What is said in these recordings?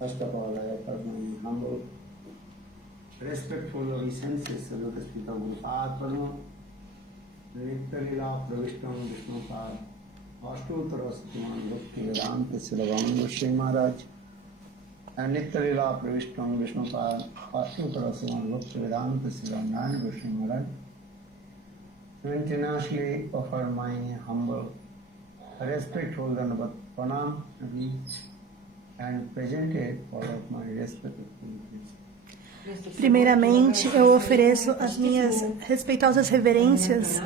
First of all, I offer my humble, respectful obeisances to Lotus Pita Gopatma, Nitya Pravishtam Vishnupad, Ashtutarastman Bhakti Vedanta Silavam Shri Maharaj, and Nitya Pravishtam Vishnupad, Ashtutarastman Bhakti Vedanta Silavam Shri Maharaj. To internationally offer my humble, respectful Dandavat Pranam and present it all of my respectful please. Primeiramente, eu ofereço as minhas respeitosas reverências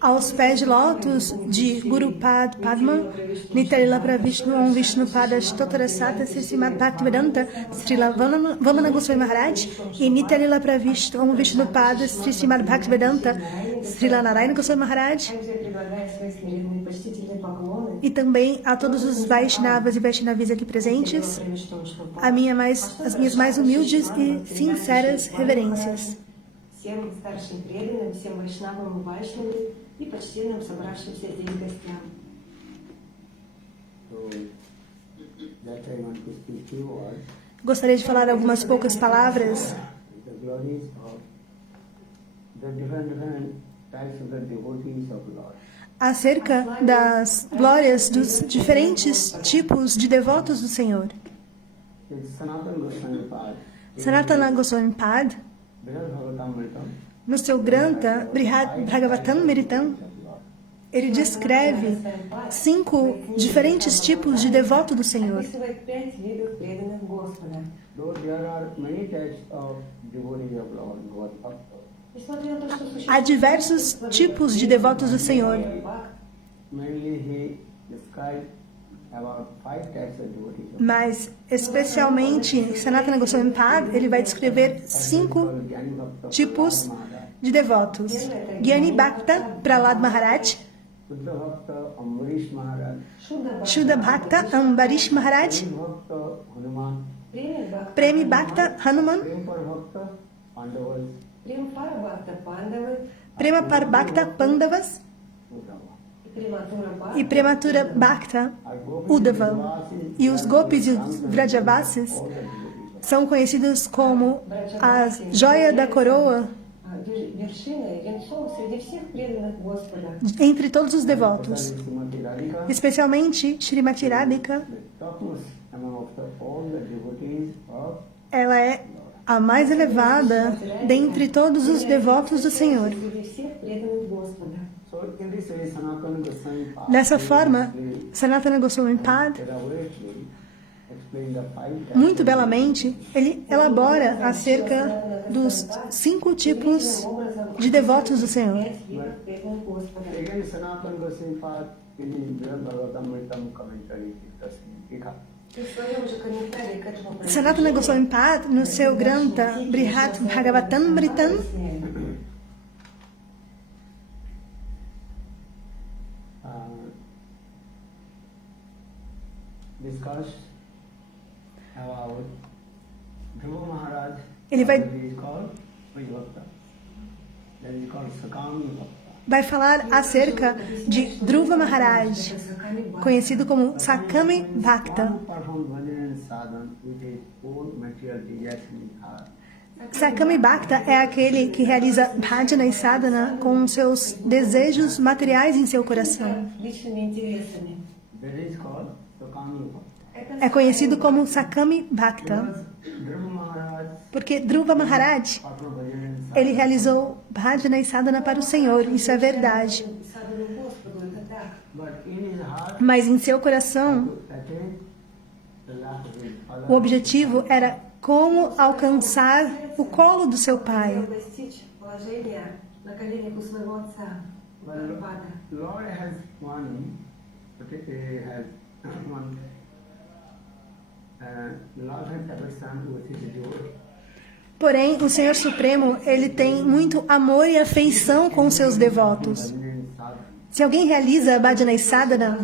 aos pés de lótus de Guru Pad Padma, Nitarila Pravishnu Om Vishnu Padash Totarasata Srimad Bhaktivedanta Srila Vamana Goswami Maharaj e Nitarila Pravishnu Om Vishnu Padash Srimad Bhaktivedanta Srila Narayana Goswami Maharaj, e também a todos os Vaishnavas e Vaishnavis aqui presentes, as minhas mais humildes e sinceras reverências. Gostaria de falar algumas poucas palavras acerca das glórias dos diferentes tipos de devotos do Senhor. Sanatana Goswami Pad, no seu Grantha Brihad Bhagavatamritam, ele descreve 5 diferentes tipos de devoto do Senhor. Há diversos tipos de devotos do Senhor. Mas, especialmente, Sanatana Goswami Pad, ele vai descrever 5 tipos de devotos. Gyani Bhakta Prahlad Maharaj, Shuddha Bhakta Ambarish Maharaj, Premi Bhakta Hanuman, Prema Parbhakta Pandavas e Prematura Bhakta Uddhava. E os Gopis e os Vrajavasis são conhecidos como a joia da coroa entre todos os devotos. Especialmente Shrimati Radhika, ela é a mais elevada dentre todos os devotos do Senhor. Dessa forma, Sanatana Goswami Pad, muito belamente, ele elabora acerca dos 5 tipos de devotos do Senhor. Sanatana Goswami Pad, no seu Grantha Brihad Bhagavatamritam, ele vai falar acerca de Dhruva Maharaj, conhecido como Sakami Bhakta. Sakami Bhakta é aquele que realiza bhajana e sadhana com seus desejos materiais em seu coração. É conhecido como Sakami Bhakta, porque Dhruva Maharaj, ele realizou bhajana e sadhana para o Senhor, isso é verdade. Mas em seu coração, o objetivo era como alcançar o colo do seu pai. Porém, o Senhor Supremo, ele tem muito amor e afeição com seus devotos. Se alguém realiza bhajana e sadhana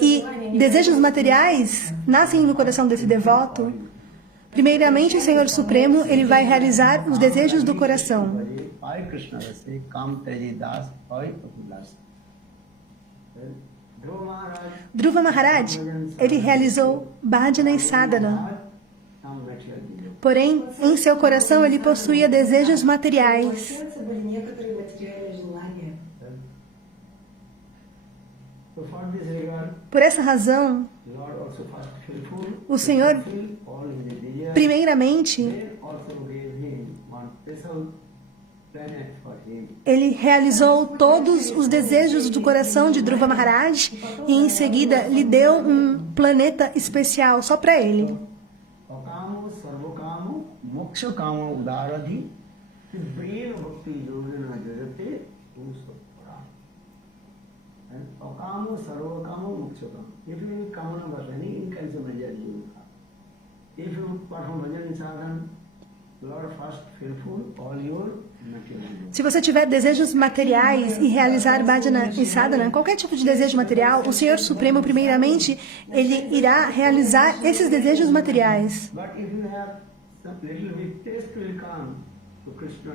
e desejos materiais nascem no coração desse devoto, primeiramente o Senhor Supremo, ele vai realizar os desejos do coração. Dhruva Maharaj, Dhruva Maharaj, ele realizou Bhajana e Sadhana. some material desires. Porém, em seu coração ele possuía desejos materiais. сердце были некоторые материальные желания. So for this regard, Por essa razão, Lord also first fulfill, o Senhor, fulfill all his desires. primeiramente, Then also gave him one special planet for him. ele realizou todos os desejos do coração de Dhruva Maharaj e em seguida lhe deu um planeta especial só para ele. Akamo, sarvakamo, moksha kamo udaradhi, brina bhakti yogana jagate, usapara. Akamo, sarvakamo, moksha kamo. If you kamana was any kinds of bhajan you have. If you perform bhajan in sadhana, Lord first fulfill all your material desires. Se você tiver desejos materiais e realizar Bhajana e Sadhana, qualquer tipo de desejo material, o Senhor Supremo, primeiramente, ele irá realizar esses desejos materiais. But if you have some little bit taste will come to Krishna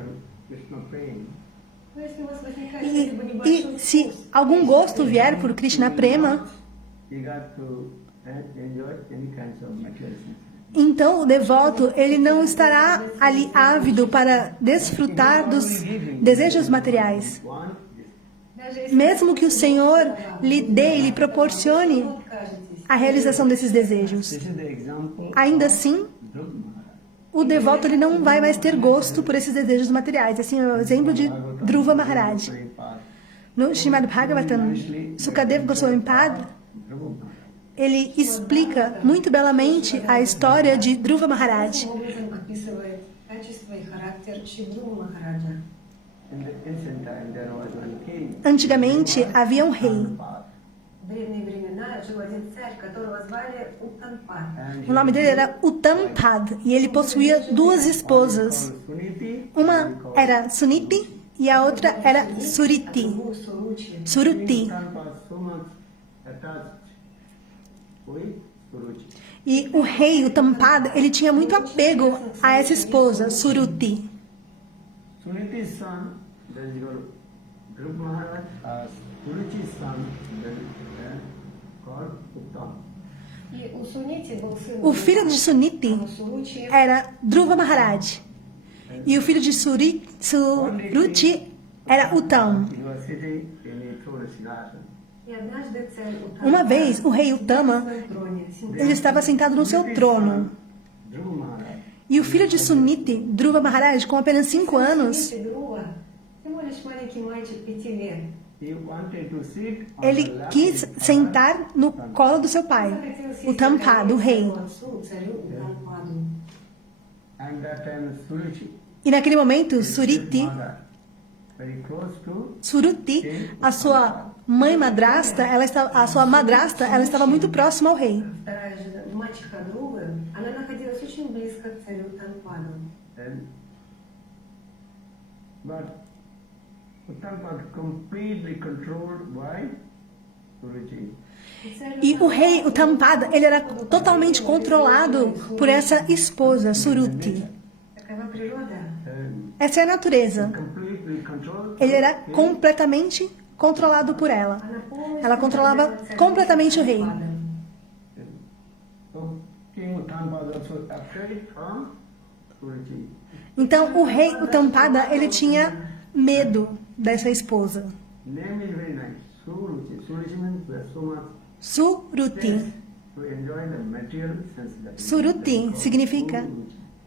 praying. Но если у вас возникает хотя бы небольшой E se вкус, algum gosto vier por Krishna Prema, You got to enjoy any kinds of material things. então o devoto ele não estará ali ávido para desfrutar dos desejos materiais. One, даже если Mesmo que o Senhor lhe dê e lhe proporcione вы откажетесь, a realização desses desejos. this is the example Ainda assim, Dhruva Maharaj. o devoto ele não vai mais ter gosto por esses desejos materiais. Assim é o exemplo de Dhruva Maharaj. No Srimad Bhagavatam, Sukadev Goswami Pad, Dhruva Maharaj. ele explica muito belamente a história de Dhruva Maharaj. таким образом описывает качество и характер Шри Dhruva Махараджа. In the ancient time there was one king. Antigamente havia um rei. В древние времена жил один царь, которого звали Уттанпад. O nome dele era Uttampad e ele possuía duas esposas. Suniti, Uma era Suniti e a outra era Suriti. Ему Суручи. Suruti. was so much attached with Suruchi. E o rei Uttampad, ele tinha muito apego a essa esposa, Suruti. Suniti's son, then you got Dhruva Maharaj, Suruchi's son, then called Uttam. И у Сунити был сын. O filho de Suniti у Суручи. era Dhruva Maharaj. E o filho de Suruti era Uttam. He was sitting in a throne Siddhartha. И однажды царь Уттанпад Uma vez, o rei Uttama, на своем троне, ele estava sentado no seu trono. Dhruva Maharaj. E o filho de Suniti, Dhruva Maharaj, com apenas 5 anos, Сунити Друва, всего лишь маленький мальчик 5 лет. He wanted to sit on ele the lap quis of sentar no colo do seu pai, Захотел сесть o Tampado, o на rei. колени своему отцу, царю Уттанпаду. And that time Suruchi, E naquele momento, his Suriti, mother, very close to Suruti, a sua mãe madrasta, a sua madrasta, ela estava muito próxima ao rei. Вторая жена, мачеха Друвы, она находилась очень близко к царю Уттанпаду. and but Uttampa completely controlled by Suruchi. E o rei, o Tampada, ele era totalmente controlado por essa esposa, Suruti. Такова природа. And Essa é a natureza. completely controlled. Ele era completamente controlado por ela. Она полностью Ela controlava управляла царем completamente o rei. Уттанпадом. So King Uttampa was also afraid from Suruchi. Então, o rei, o Tampada, ele tinha medo dessa esposa. Name is very nice. Suruchi. Suruchi means we are so much Suruti. to enjoy the material sense that Suruti significa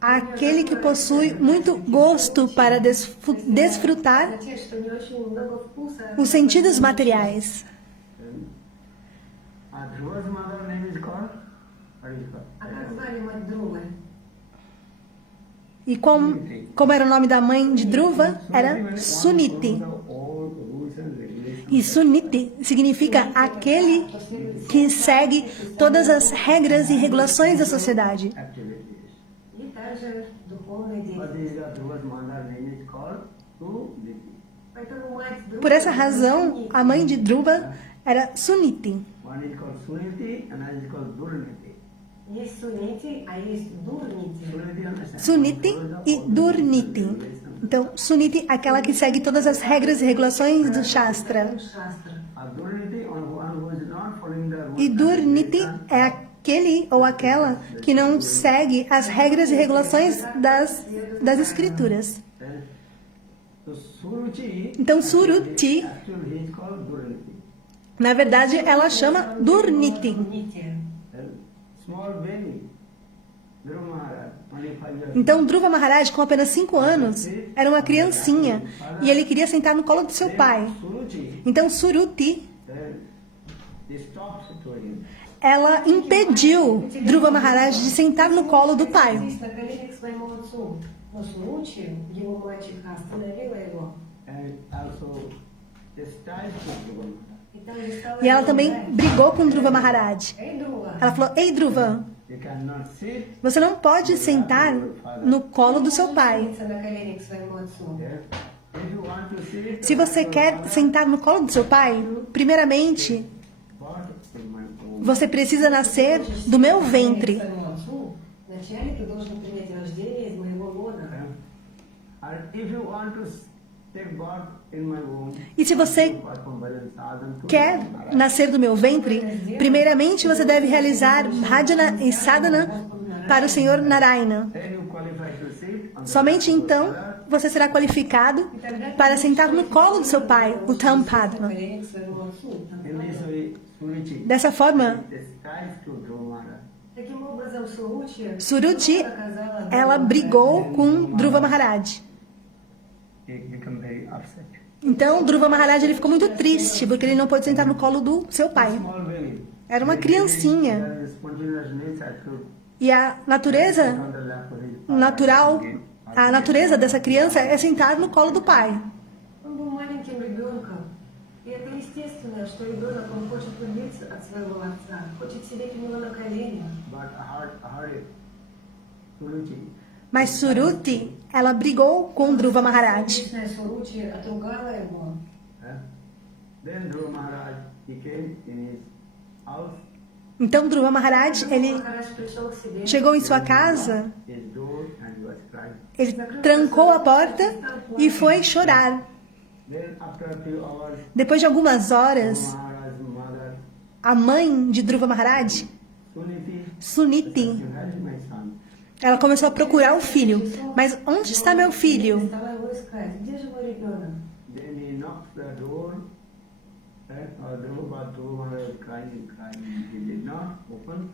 aquele que possui muito gosto para desfrutar Означает, что у него очень много вкуса. os sentidos materiais. Dhruva's mother name is called what is called? А как звали мать Друвы? E como era o nome da mãe de Dhruva? Era Suniti. E Suniti significa aquele que segue todas as regras e regulações da sociedade. И также духовной деятельности. Поэтому мать Друвы... Por essa razão, a mãe de Dhruva era Suniti. Есть Сунити, а есть Дурнити. Suniti e Durniti. Então, Suniti, aquela que segue todas as regras e regulações do Shastra. Шастра. Durniti, one who is E Durniti é aquele ou aquela que não segue as regras e regulações das escrituras. So Suruchi, Então, Suruti, actually he is called Durniti. na verdade, ela chama Durniti. Small baby, Dhruva Maharaj, 25 years. Então, Dhruva Maharaj, com apenas 5 anos, era uma criancinha e ele queria sentar no colo do seu pai. Suruchi, Então, Suruti, he stops to him. ela impediu Dhruva Maharaj de sentar no colo do pai. Здесь на коленях к своему отцу. Но случаю его мачеха остановила его. And also despised Dhruva Maharaj. Então ele estava E ela também brigou com Dhruva Maharaj. Ei, Dhruva, Ela falou: Ei, Dhruva, You cannot sit você não pode sentar no colo do seu pai. садиться на колени к своему отцу. there. If you want to sit, Se você quer sentar no colo do seu pai, primeiramente, what in my home? você precisa nascer do meu ventre. К своему отцу, вначале ты должен принять рождение из моего лона. And if you want to take birth in my womb, E se você perform bhajan sadhana to quer Dhruva Maharaj. nascer do meu ventre, primeiramente você deve realizar bhajana e sadhana para o Senhor Narayana. Then you qualify to sit on the Somente então você será qualificado para sentar no colo do seu pai, o На Tampadma. колени к своему отцу. In this way, Suruchi Dessa forma, describes to Dhruva Maharaj. Таким образом, Суручи Suruchi, оказала ela brigou com Dhruva Maharaj. He became very upset. Então, Dhruva Maharaj ele ficou muito triste porque ele não pôde sentar no colo do seu pai. Small baby. Era uma criancinha. There is spontaneous nature to E a natureza on the lap of his father. natural, a natureza dessa criança é sentar no colo do pai. Он был маленьким ребенком. И это естественно, что ребенок, он хочет убиться от своего отца, хочет сидеть у него на коленях. But Hari, Suruchi, Mas Suruti, ela brigou com Dhruva Maharaj. Личная Суручи отругала его. then Dhruva Maharaj, he came in his house, Então Dhruva Maharaj, ele Махарадж пришел к себе. chegou em sua casa, his door, and he was crying. ele trancou a porta e foi chorar. Then after a few hours, Depois de algumas horas, Dhruva Maharaj's mother, a mãe de Dhruva Maharaj, Suniti, Suniti, where is my son? ela começou a procurar o filho. Mas onde está meu filho? Стала его искать. Где же мой ребенок? Then he knocked the door, Dhruva Maharaj was crying. He did not open.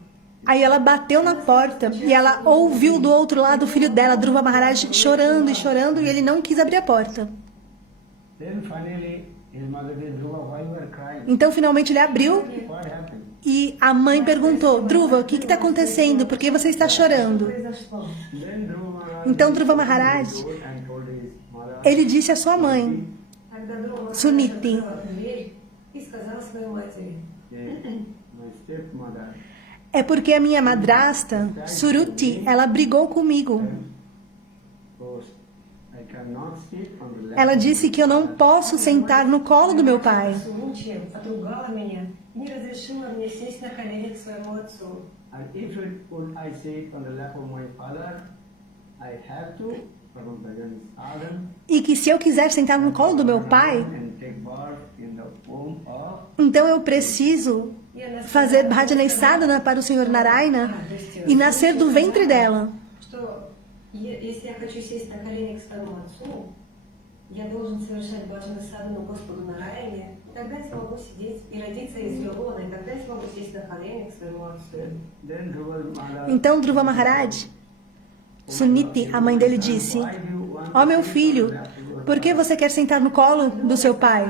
Aí ela bateu na porta e ela ouviu do outro lado o filho dela, Dhruva Maharaj, chorando e chorando, e ele não quis abrir a porta. Then finally, his mother said, Dhruva, why you are crying? Então finalmente ele abriu What happened? e a mãe perguntou: Dhruva, o que está acontecendo? Por que você está chorando? Произошло. Then Dhruva Maharaj Então Dhruva Maharaj, and told his mother, ele disse à sua mãe, Тогда Dhruva Suniti, открыла дверь и сказала своей матери: my stepmother, é porque a minha madrasta, Suruti, ela brigou comigo. so I cannot sit on the lap. Ela disse que eu não posso sentar no colo do meu pai. Суручи отругала меня, не разрешила мне сесть на колени к своему отцу. And if it would I sit on the lap of my father, I have to perform bhajan sadhana E que se eu quiser sentar no colo do meu pai, and take birth in the womb of então eu preciso fazer bhajana e sadhana para o Senhor Narayana e nascer do ventre dela. Что если я хочу сесть на колени к своему отцу, я должен совершать баджана садану Господу Нараяне, тогда я смогу сидеть и родиться из ее лона, и тогда я смогу сесть на колени к своему отцу. then Dhruva Maharaj. Então Dhruva Maharaj, Suniti, a mãe dele, disse: Ó meu filho, por que você quer sentar no colo do seu pai?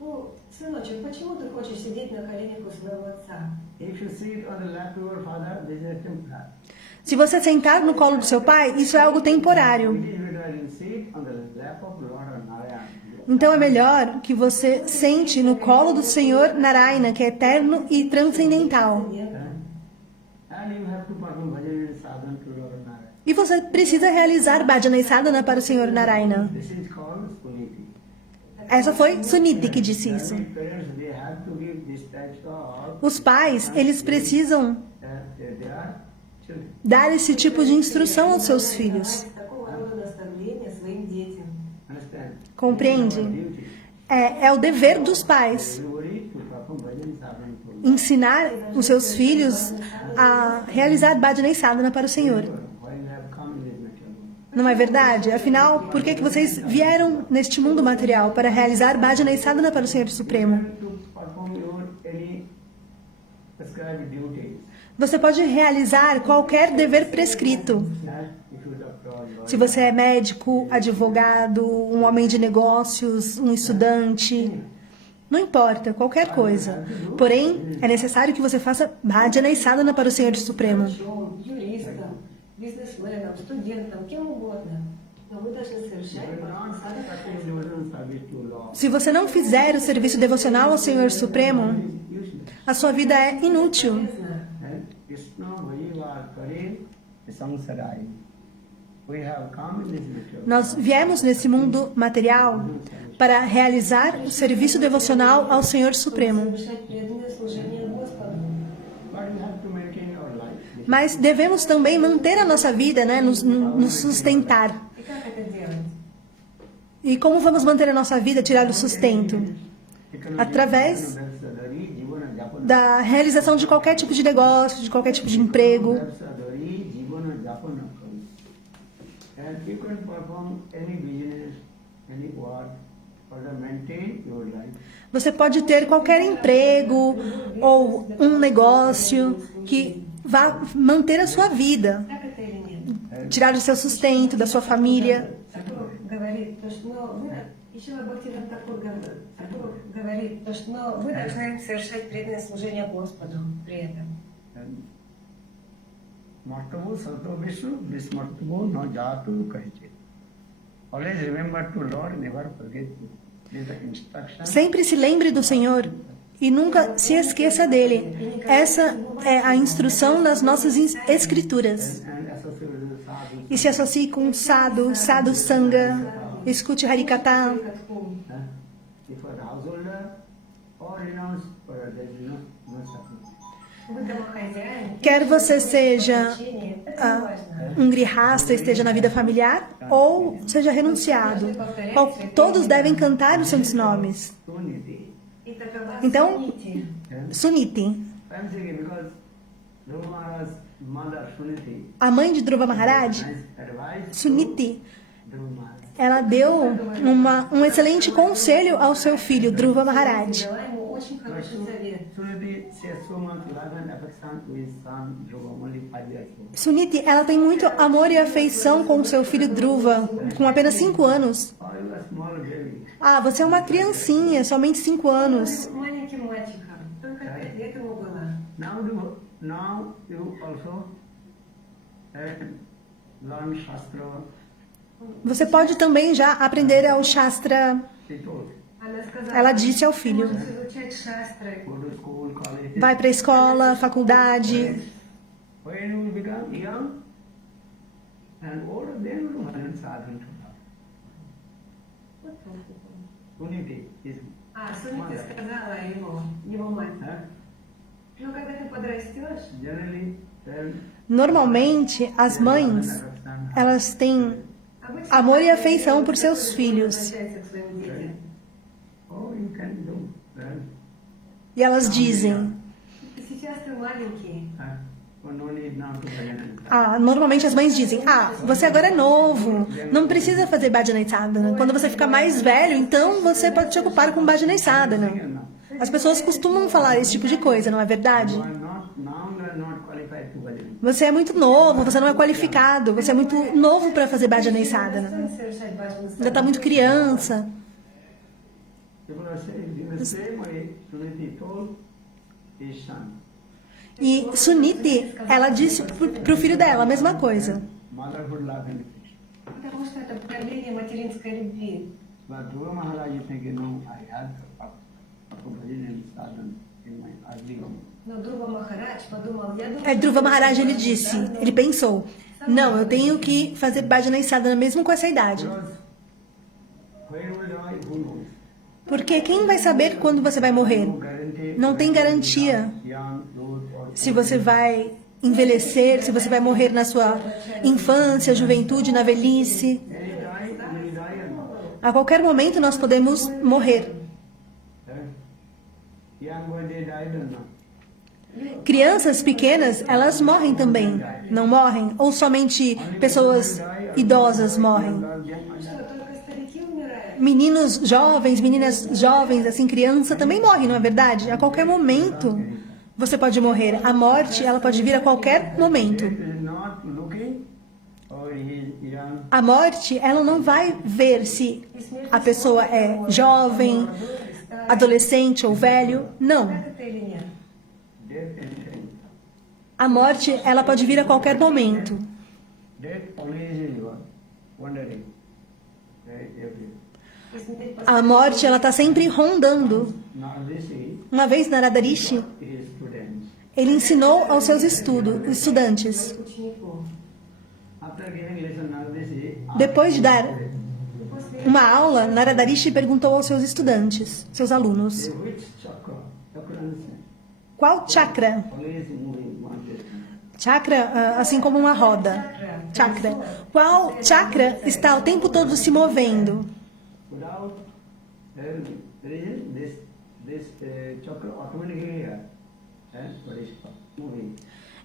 Ну, сыночек, почему ты хочешь сидеть на коленях у своего отца? If you sit on the lap of your father, this is a temporary. Se você sentar no colo do seu pai, isso é algo temporário. It is better you sit on the lap of Lord Narayana. Então é melhor que você sente no colo do Senhor Narayana, que é eterno e transcendental. And you have to perform bhajan and sadhana to Lord Narayana. E você precisa realizar bhajana e sadhana para o Senhor Narayana. This is called Suniti. Essa foi Suniti que disse isso. Every parents, they have to give this type of Os pais, eles precisam their children. dar esse tipo de instrução aos seus filhos. Такого рода наставления своим детям. Understand? Compreende? Duty. É o dever dos pais. Everybody to perform bhajan and sadhana to Lord. ensinar os seus filhos a realizar bhajana e sadhana para o Senhor. Why you have come in this material world? Não é verdade? Afinal, por que vocês vieram neste mundo material para realizar bhajana e sadhana para o Senhor Supremo? To perform your any prescribed duties. Você pode realizar qualquer dever prescrito. If you doctor or lawyer, Se você é médico, advogado, um homem de negócios, um estudante, não importa, qualquer coisa. Porém, é necessário que você faça bhajana e sadhana para o Senhor Supremo. Юристом, бизнесменом, студентом, кем угодно. Но вы должны совершать you will not бхакти perform devotional service to law. Se você não fizer o serviço devocional ao Senhor Supremo, a sua vida é inútil. And Krishna Vajivar Kare Samsarai. We have come in this material Nós viemos nesse mundo material para realizar o serviço devocional ao Senhor Supremo. совершать преданное служение Господу. but we have to maintain our life. Mas devemos também manter a nossa vida, né? Nos sustentar. И как это делать? E como vamos manter a nossa vida, tirar o sustento? Através da realização de qualquer tipo de negócio, de qualquer tipo de emprego. And you can perform any business, any work, to maintain your life. Você pode ter qualquer emprego ou um negócio que vá manter a sua vida, Так это или нет? tirar o seu sustento da sua família. Сакуров говорит, то, что еще Бхактивинода Такур говорит, то, что вы должны совершать преданное служение Господу при этом. And Martavo Sato Vishnu, this Martavo no Jatu Kahiche. Always remember to Lord, never forget to. This is the instruction. Sempre se lembre do Senhor e nunca se esqueça dele. Essa é a instrução nas nossas escrituras. And associate with the sadhu. E se associe com sadhu, sadhu sangha, escute Harikatha. If you are a householder or renounce for a there is no suffering. Вы домохозяин, Quer você seja лечение, это не важно. um grihasta, esteja na vida familiar, ou seja renunciado. Todos devem cantar os seus nomes. Suniti. И такова Então, Сунити. Suniti, I'm saying because Dhruva Maharaj's mother Suniti, a mãe de Dhruva Maharaj, nice advice Suniti, to Dhruva Maharaj. ela deu um excelente conselho ao seu filho, Dhruva Maharaj. Дала ему очень хороший совет. Suniti shares so much love and affection to his son Dhruva, only 5 years old. Suniti, ela tem muito amor e afeição com o seu filho Dhruva, com apenas 5 anos. Oh, you are a small baby. Ah, você é uma criancinha, somente 5 anos. Маленьким мальчиком, только 5 лет ему было. Now you also learn Shastra, Você pode também já aprender ao Shastra. she told. Она сказала, Ela disse ao filho: можешь изучать шастры. Go to school, college. vai para a escola, faculdade. When you become young and older, then you will learn sadhana. Suniti is Сунити сказала его мать, ну когда ты подрастешь, generally then Normalmente, as mães, elas têm обычно amor e afeição por seus filhos. обращается к своим детям. oh you can do then E elas dizem: Сейчас ты маленький, no need now to bhajan. normalmente as mães dizem: você agora é novo, não precisa fazer bhajana e sadhana. Quando você ficar mais velho, então você pode te ocupar com bhajana e sadhana. As pessoas costumam falar esse tipo de coisa, não é verdade? You are not qualified to bhajan. Você é muito novo, você não é qualificado, você é muito novo para fazer bhajana e sadhana. достойно совершать баджану Ainda está muito criança. People are saying in the same way Suniti told his son. E Suniti, ela disse pro filho dela a mesma coisa. Motherhood love and affection. Потому что это проявление материнской любви. But Dhruva Maharaj is thinking, no, I had to bhajan and sadhana in my early home. Но Dhruva Maharaj подумал, я думаю, É, Dhruva Maharaj, ele disse, ele pensou: não, eu tenho que fazer bhajana e sadhana mesmo com essa idade. Because when you will die, who knows? Porque quem vai saber quando você vai morrer? No guarantee Não tem garantia young, old or se você vai envelhecer, se você vai morrer na sua infância, juventude, na velhice. any die, will die or not. A qualquer momento nós podemos morrer. Young boy, they died or not. Crianças pequenas, elas morrem também, não morrem? Ou somente pessoas idosas morrem? Что, только старики умирают? Meninos jovens, meninas jovens, assim, criança também morre, não é verdade? A qualquer momento você pode morrer. A morte, ela pode vir a qualquer momento. Death is not looking, or he is young. A morte, ela não vai ver se a pessoa é jovem, adolescente ou velho. Não. Так это или нет? Death anytime. A morte, ela pode vir a qualquer momento. Death always is wandering. Right? Everywhere. И смотреть по A morte, ela está sempre rondando. Now this is Uma vez, Narada Rishi, his students. ele ensinou aos seus estudantes. учеников. After giving lesson, now this is Depois de dar И после uma aula, Narada Rishi perguntou aos seus estudantes, seus alunos, which chakra? Chakra understand? qual chakra? Always moving one direction. Chakra, assim como uma roda. Chakra. Qual chakra está o tempo todo se movendo? Without reason, this chakra automatically what is moving.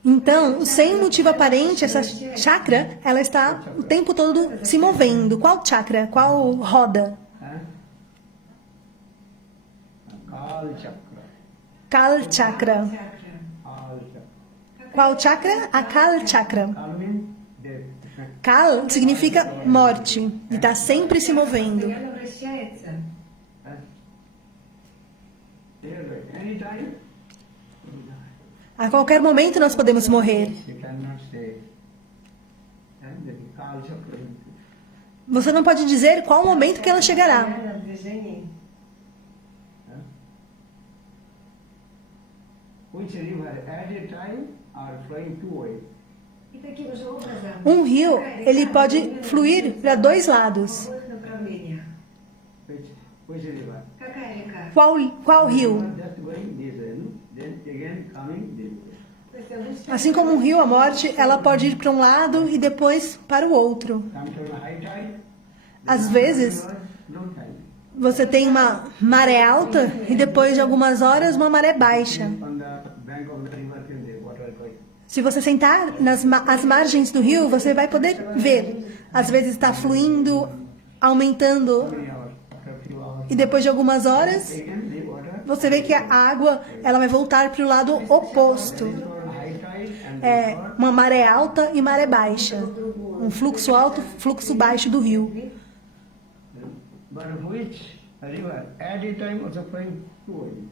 Então, sem motivo aparente, essa chakra, ela está o tempo todo se movendo. Qual chakra? Qual roda? Kal chakra. Kal chakra. чакра. Kal chakra. Qual chakra? A Kal chakra. Kal means death. Kal significa morte, e está sempre se movendo. Постоянно вращается. Anytime A qualquer momento nós podemos morrer. you cannot say. The Kal chakra. Você não pode dizer qual o momento que ela chegará. Постоянно в движении. Which river at a time are flowing two ways. И таким же образом Um rio, ele pode fluir para dois lados. в обоих направлениях. Which river? Какая река? Qual rio? Just going this way, no? Then again coming this way. То есть обычно Assim como um rio, a morte, ela pode ir para um lado e depois para o outro. Come to a high tide. Às vezes, Low tide. você tem uma maré alta e depois de algumas horas uma maré baixa. On the bank of the river, till the water going. Se você sentar às margens do rio, você vai poder ver. Às vezes está fluindo, aumentando, 3 hours. After a few hours, e depois de algumas horas, again the water. você vê que a água ela vai voltar para o lado oposto. On high tide and É uma maré alta e maré baixa. Um fluxo alto, fluxo baixo do rio. but which river at a time also flowing two ways.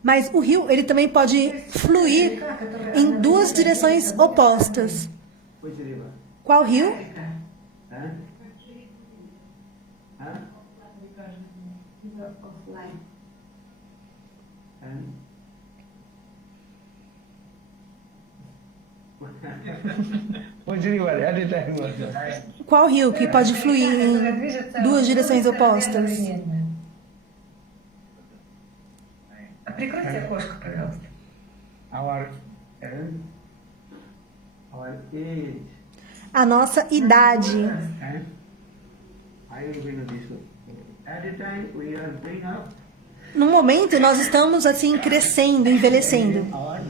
Mas o rio, ele também pode fluir em duas direções opostas. Which river? Qual rio? река. Huh? Huh? River of life. And which river at a time also? Qual rio que pode fluir em duas direções opostas? Прикройте окошко, пожалуйста. Our age. A nossa idade. And I will bring this one. At a time we are bring up. No momento, nós estamos assim crescendo, envelhecendo. Our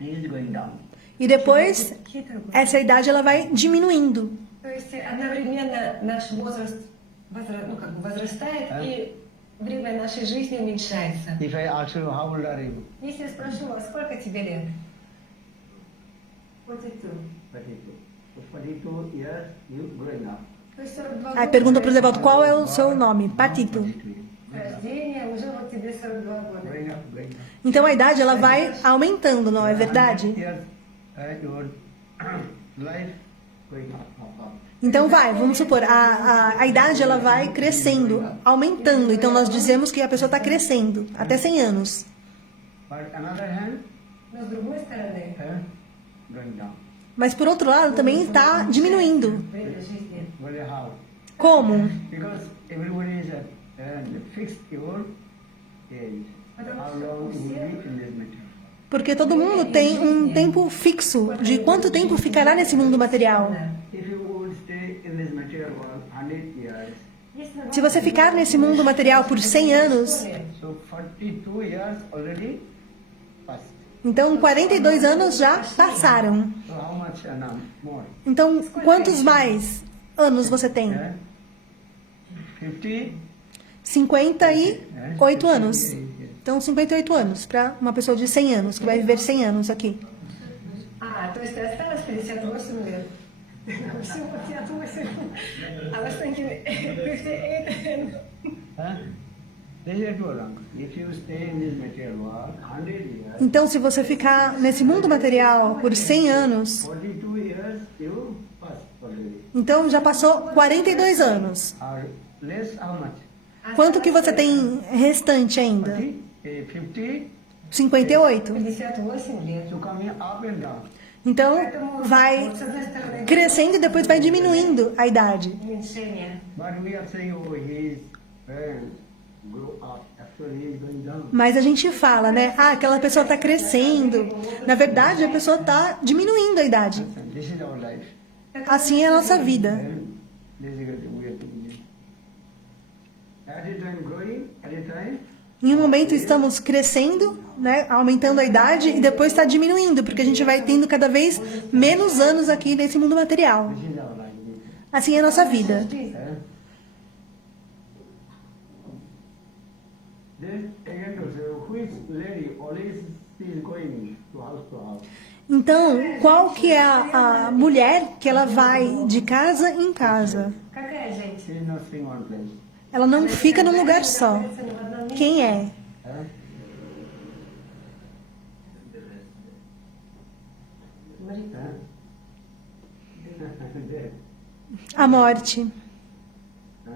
age going down. E depois, Хитро. essa idade ela vai diminuindo. То есть одновременно наш возраст возрастает, и время нашей жизни уменьшается. If I ask you how old are you? Если я спрошу вас, сколько тебе лет? 42. 42 years you growing up. То есть 42 Aí pergunta para o devoto, qual é o seu nome? Patito. рождения, уже вот тебе 42 года. Growing up, growing up. Então a idade ela vai aumentando, não é verdade? Years, your life going up. Então vamos supor, a idade ela vai crescendo, aumentando. Então nós dizemos que a pessoa está crescendo, até 100 anos. But another hand, Но с другой стороны, going down. Mas por outro lado também está diminuindo. время жизни. Well, how? Como? Because everybody is fixed your age. How long you will be in this material. Porque todo mundo tem um tempo fixo de quanto tempo ficará nesse mundo material. If you would stay in this material world 100 years, Se você ficar nesse mundo material por 100 anos, so 42 years already passed. Então, 42 anos já passaram. So how much more? Então, quantos mais anos você tem? 50? 58 anos. Então, 58 anos para uma pessoa de 100 anos, que vai viver 100 anos aqui. То есть осталось 58 лет. Всего 58. I was thinking 58. Huh? This is wrong. If you stay in this material world 100 years, Então, se você ficar nesse mundo material por 100 anos, 42 years, you pass already. então já passou 42 anos. Or less, how much? Quanto que você tem restante ainda? 50? 58. 58 лет. So come here up and down. Então, vai С одной стороны, crescendo e depois vai diminuindo a idade. уменьшение. But we are saying, oh, his parents grow up. Actually, he is going down. Mas a gente fala, né? Ah, aquela pessoa está crescendo. Na verdade, a pessoa está diminuindo a idade. And this is our life. Assim é a nossa vida. And this is what we have to be. At a time growing, at a time, Em um momento estamos crescendo, né? Aumentando a idade e depois está diminuindo, porque a gente vai tendo cada vez menos anos aqui nesse mundo material. this is our life. Assim é a nossa vida. Then again, who is lady always is going to house? Então, qual que é a mulher que ela vai de casa em casa? Какая женщина? She is not staying one place. Ela não fica num lugar só. Находится не в одном месте. Quem é? Huh? Смотри, There. A morte. Huh?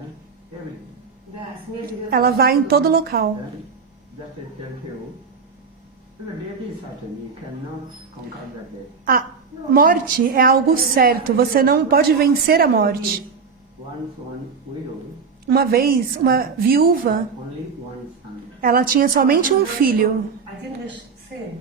Everything. Да, смерть идет. Ela vai em todo local. Then, just to tell you, the death is certain. You cannot conquer that death. A morte é algo certo. Você não pode vencer a morte. Once one widow, Uma vez, uma viúva, only one son. ela tinha somente um filho. Один лишь сын.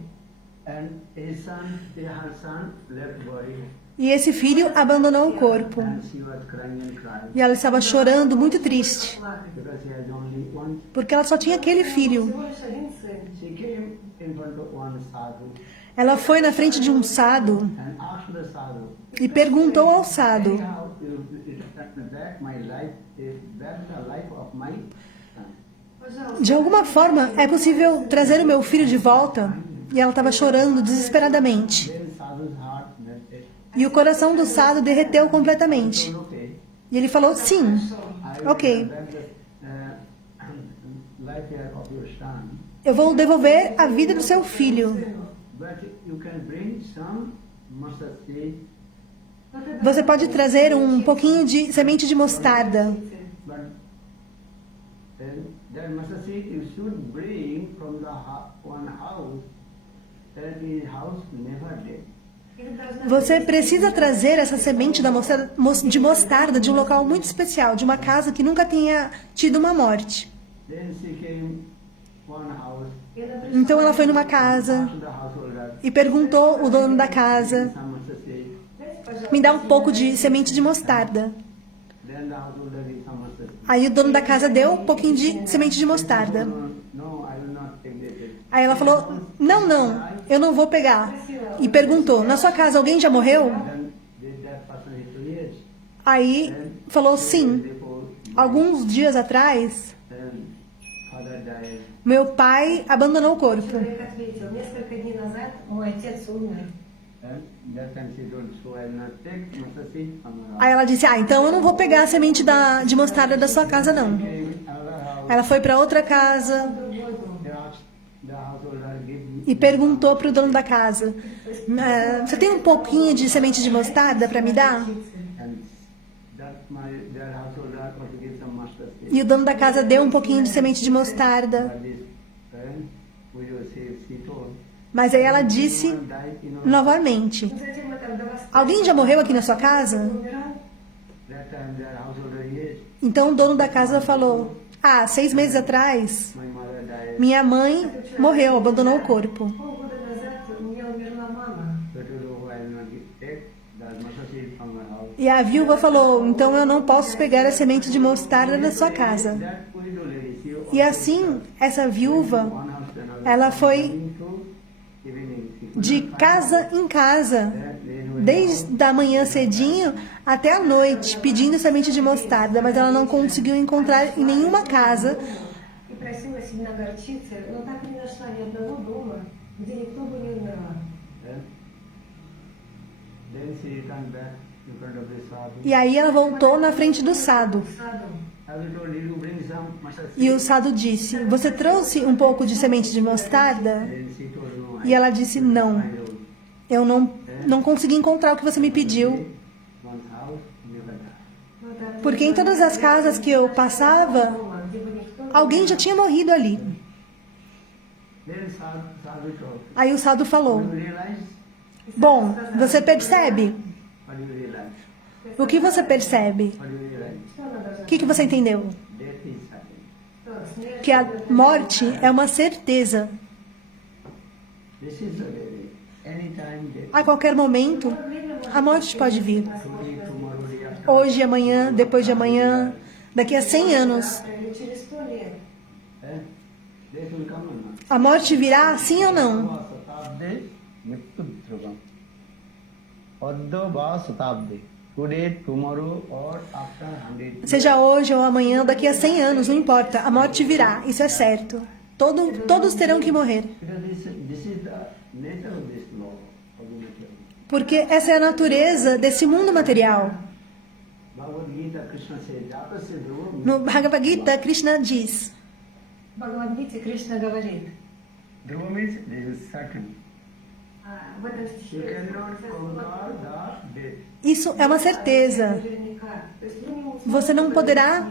And his son, her son left body, E esse filho abandonou o corpo. and she was crying and crying E ela estava chorando, muito triste, because she has only one. porque ela só tinha aquele filho. Всего лишь один сын. She came in front of one sadhu Ela foi na frente de um sado and asked the sadhu, e perguntou ao sado: "How you back my life? Is that the life of my son?" Пожалуйста. de alguma forma, é possível trazer o meu filho de volta? E ela estava chorando desesperadamente. Then sadhu's heart melted. E o coração do sado derreteu completamente. Okay, E ele falou: sim, I will ok, back the life here of your son, eu vou devolver a vida do seu filho. but you can bring some mustard seed. Você pode trazer um pouquinho de semente de mostarda. But then that mustard seed you should bring from the one house that is house never dead. Você precisa trazer essa semente de mostarda de um local muito especial, de uma casa que nunca tenha tido uma morte. Then she came one house Então ela foi numa casa to the householder, e perguntou ao dono da casa: some mustard seed. me dá um pouco de semente de mostarda. Then the householder gave some mustard seed. Aí o dono da casa deu um pouquinho de semente de mostarda. No, I will not take that. Aí ela falou: não, não, eu não vou pegar. E perguntou: na sua casa alguém já morreu? Then did that person hit 2 years. Aí falou: sim. Before Alguns dias atrás, then father died. meu pai abandonou o corpo. Человек ответил, несколько дней назад мой отец умер. And that time she told, so I will not take mustard seed from her house. Aí ela disse: ah, então eu não vou pegar a semente de mostarda da sua casa, não. Came another house. Ela foi para outra casa The householder gave me. e perguntou para o dono da casa: você tem um pouquinho de semente de mostarda para me dar? And that householder also gave some mustard seed. E o dono da casa deu um pouquinho de semente de mostarda. But this parent, widow says, she told, Mas aí ela disse "Someone died in our novamente: Затем мы там до вас alguém já morreu aqui na sua casa? умирал. That time that householder, yes, Então o dono da casa falou: ah, 6 meses atrás, my mother died. minha mãe morreu, abandonou o corpo. Полгода назад у меня умерла мама. So to know I will not take that mustard seed from her house. E a viúva falou: então eu não posso pegar a semente de mostarda da sua casa. That widow lady, she E assim, essa viúva, one house to another, ela foi morning to evening. de casa em casa, desde a manhã cedinho até a noite, pedindo semente de mostarda, mas ela não conseguiu encontrar em nenhuma casa. И просила семена горчицы, но так и не нашла ни одного дома, где никто бы не умерла. Then she returned back in front of the sadhu. E aí ela voltou na frente do sadhu. Have you told you bring some mustard seed? E o sadhu disse: "Você trouxe um pouco de semente de mostarda?" Then she told no. E ela disse: "Não, eu não consegui encontrar o que você me pediu." One house, never die. Porque em todas as casas que eu passava, alguém já tinha morrido ali. Then sadhu told, Aí o sadhu falou: you realize? "Bom, você percebe? What do you realize? O que você percebe? What do you realize? O que você entendeu? Death is certain. Que a morte é uma certeza. This is the way. Anytime death. A qualquer momento, a morte pode vir. Today, tomorrow, day after. Hoje, amanhã, depois de amanhã, daqui a 100 anos. Или через 100 лет. Death will come or not? A morte virá, sim ou não? Satabde, mrityu dhrubam. Paddo va satabde. Today, tomorrow, or after 100 years. Seja hoje ou amanhã, daqui a 100 anos, não importa. A morte virá, isso é certo. Todos terão que morrer. Because this is the nature of this law of the material. Porque essa é a natureza desse mundo material. Bhagavad Gita, Krishna says, Jatasya dhruvam. No Bhagavad Gita, Krishna diz: В Бхагавад-гите Кришна говорит, Dhruva means this is certain. в этом You стихе cannot conquer the death. isso é uma certeza. наверняка. То есть вы не можете Você não poderá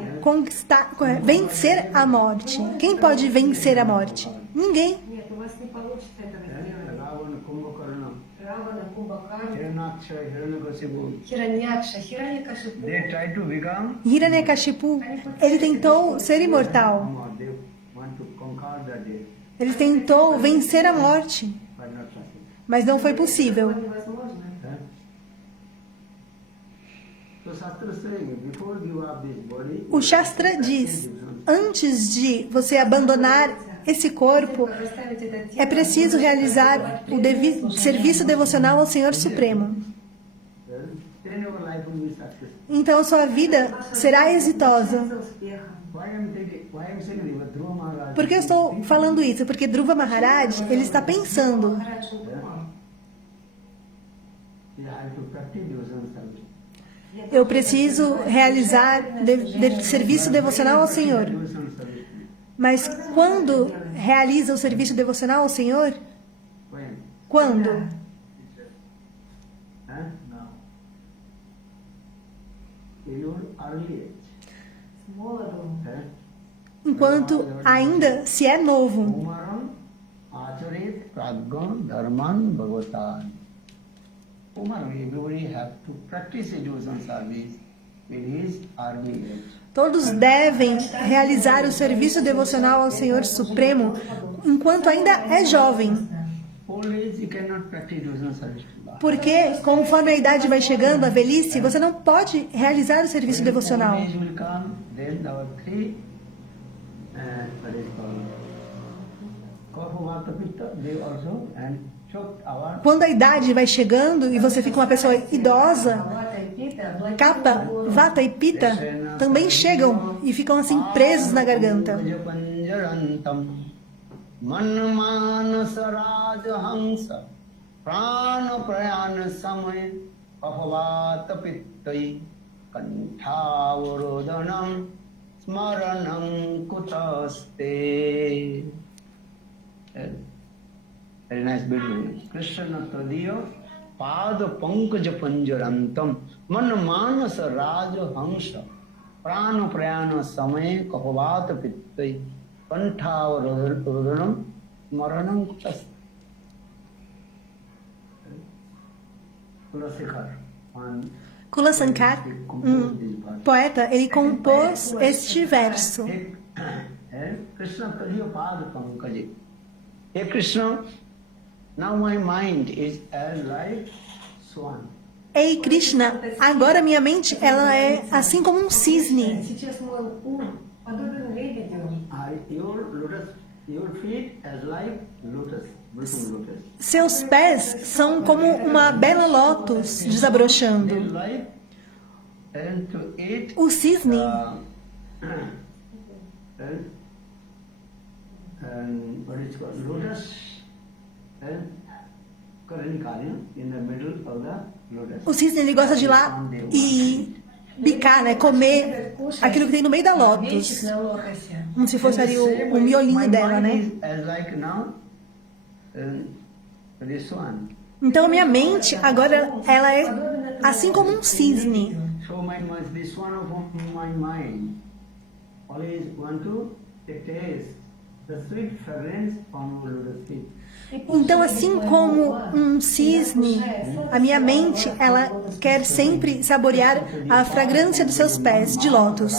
vencer a morte. Quem pode vencer a morte? Ninguém. Нет, у вас не получится этого сделать. Ravana, Kumbhakarna, Равана, Кумбакарна, Hiranyaksha, Hiranyakasipu, Хираньякша, Хираньякашипу. they try to become Hiranyakashipu, ele tentou ser imortal. Amma. They want to conquer the death, Ele tentou vencer a morte, but not possible. mas não foi possível. Невозможно. So Shastra is saying, before you have this body, O Shastra diz: antes de você abandonar esse corpo, Поставить это тело, é preciso realizar o serviço devocional ao Senhor Supremo. then your life will be successful. Então a sua vida será exitosa. успеха. Why I'm saying this? Dhruva Maharaj, Por que eu estou falando isso? Porque Dhruva Maharaj, ele está pensando: Махарадж думал, you have to practice devotional service. eu preciso realizar serviço devocional ao Senhor. Devotional service. Mas quando realiza o serviço devocional ao Senhor? When? Quando? Now. In your early age. с молоду, Enquanto ainda se é novo. Umaram acharit pradgan dharman bhagavatam. Umaram, everybody have to practice devotional service with his early age. Todos devem realizar o serviço devocional ao Senhor Supremo enquanto ainda é jovem. Old age you cannot practice devotional service. Porque conforme a idade vai chegando, a velhice, você não pode realizar o serviço devocional. Old age will come, then our three, what is called, Kapha, Vata, Pitta, they also, and choked our Quando a idade vai chegando e você fica uma pessoa idosa, Вата и Пита, Kapha, Vata e Pitta também chegam e ficam assim presos na garganta. Panjarantam Manmanas Rajhamsa Prana Prayana Samay Kaphavata Pittai Kanthavrodhanam Smaranam Kutaste. Very nice beautiful. Krishna Tadiyo Pada Pankaja Panjarantam Manmanas Rajhamsa Prana Prayana Samay Kaphavata Pittai Kanthavrodhanam Smaranam Kutaste. Kulasekhar, Kula Sankar, poeta, ele compôs este verso. Krishna Tadiyo Pada Pankaja. Hey Krishna, now my mind is as like swan. Ei Krishna, agora minha mente ela é assim como um cisne. сейчас мой ум подобен лебедю, Your feet as like lotus, beautiful lotus. Seus pés são como uma bela lótus desabrochando. They like and to eat O cisne and what is called lotus and Karanikaya in the middle of the lotus. O cisne ele gosta de ir lá e bicar, né? Comer aquilo que tem no meio da lótus. Como se fosse ali o miolinho dela, né? As like now, this one. Então a minha mente agora ela é assim como um cisne. So this one of my mind always want to taste the sweet fragrance on the lotus feet. Então, assim como um cisne, a minha mente ela quer sempre saborear a fragrância dos seus pés de lótus.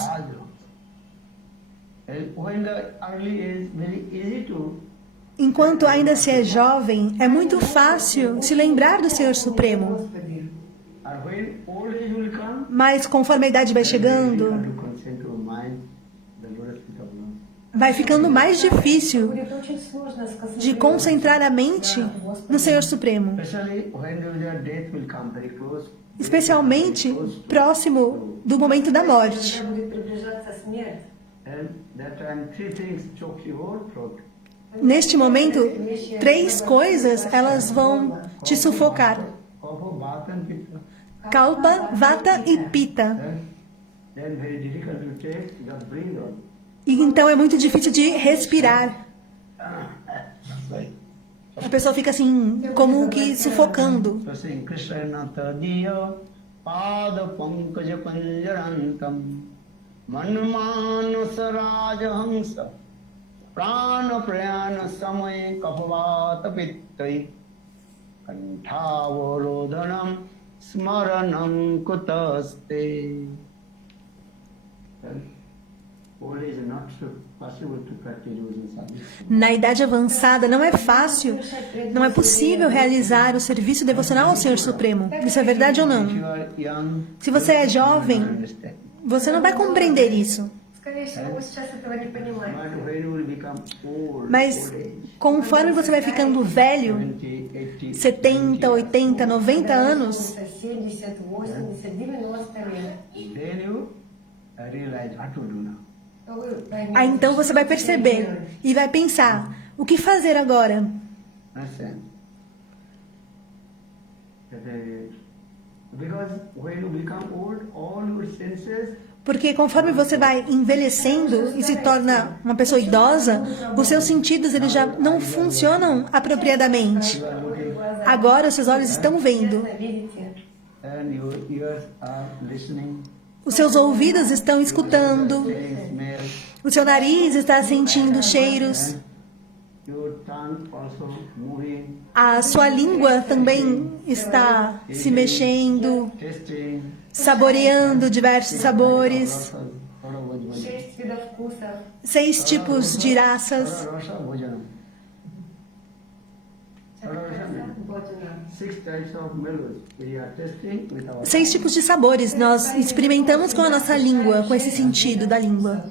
When the early is very easy to Enquanto ainda se é jovem, é muito fácil se lembrar do Senhor Supremo. when old age will come, Mas conforme a idade vai chegando, to concentrate your mind, the lotus feet of Lord. vai ficando mais difícil Будет очень сложно de concentrar a mente no Senhor Supremo. Especially when your death will come very close. Especialmente próximo do momento da morte. Когда будет приближаться смерть, And that time three things choke your throat. Neste momento, três coisas elas vão te sufocar: Kapha, Vata and Pitta. Kalpa, Vata e Pitta. Then very difficult to take the breathe on. E então é muito difícil de respirar. A pessoa fica assim, como que sufocando. So saying Krishna Tadiya Pada Pankaja Panjarantam Manmanas Rajahamsa Prana Prayana Samay Kapavata Pittai Kantavarodhanam Smaranam Kutaste. Old age is not possible to practice using service. Na idade avançada não é fácil, não é possível realizar o serviço devocional ao Senhor Supremo. Isso é verdade ou If não? you are young, Se você é jovem, understand. você não vai compreender isso. скорее всего, вы сейчас этого не понимаете. But when you will become old, Mas old age, conforme você vai ficando velho, 70, 80, 70, 80, 90 anos, 70, 80, 90 лет, then you realize what to do now. то вы поймете, aí então você vai что perceber делать. e vai pensar: o que fazer agora? Understand? Because when you become old, all your senses Porque conforme você vai envelhecendo e se torna uma pessoa idosa, os seus sentidos eles já não funcionam apropriadamente. are looking Agora os seus olhos estão vendo, Ясно видите. and your ears are listening, os seus ouvidos estão escutando, feeling smell, o seu nariz está sentindo cheiros, your tongue also moving, a sua língua também está se mexendo, tasting, saboreando diversos sabores, Bhojanam. 6 видов вкусов. 6 tipos de raças, Rasa Bhojanam. Боджана. 6 types of mellows. We are tasting with our 6 tipos de sabores. Nós experimentamos com a nossa língua, com esse sentido da língua.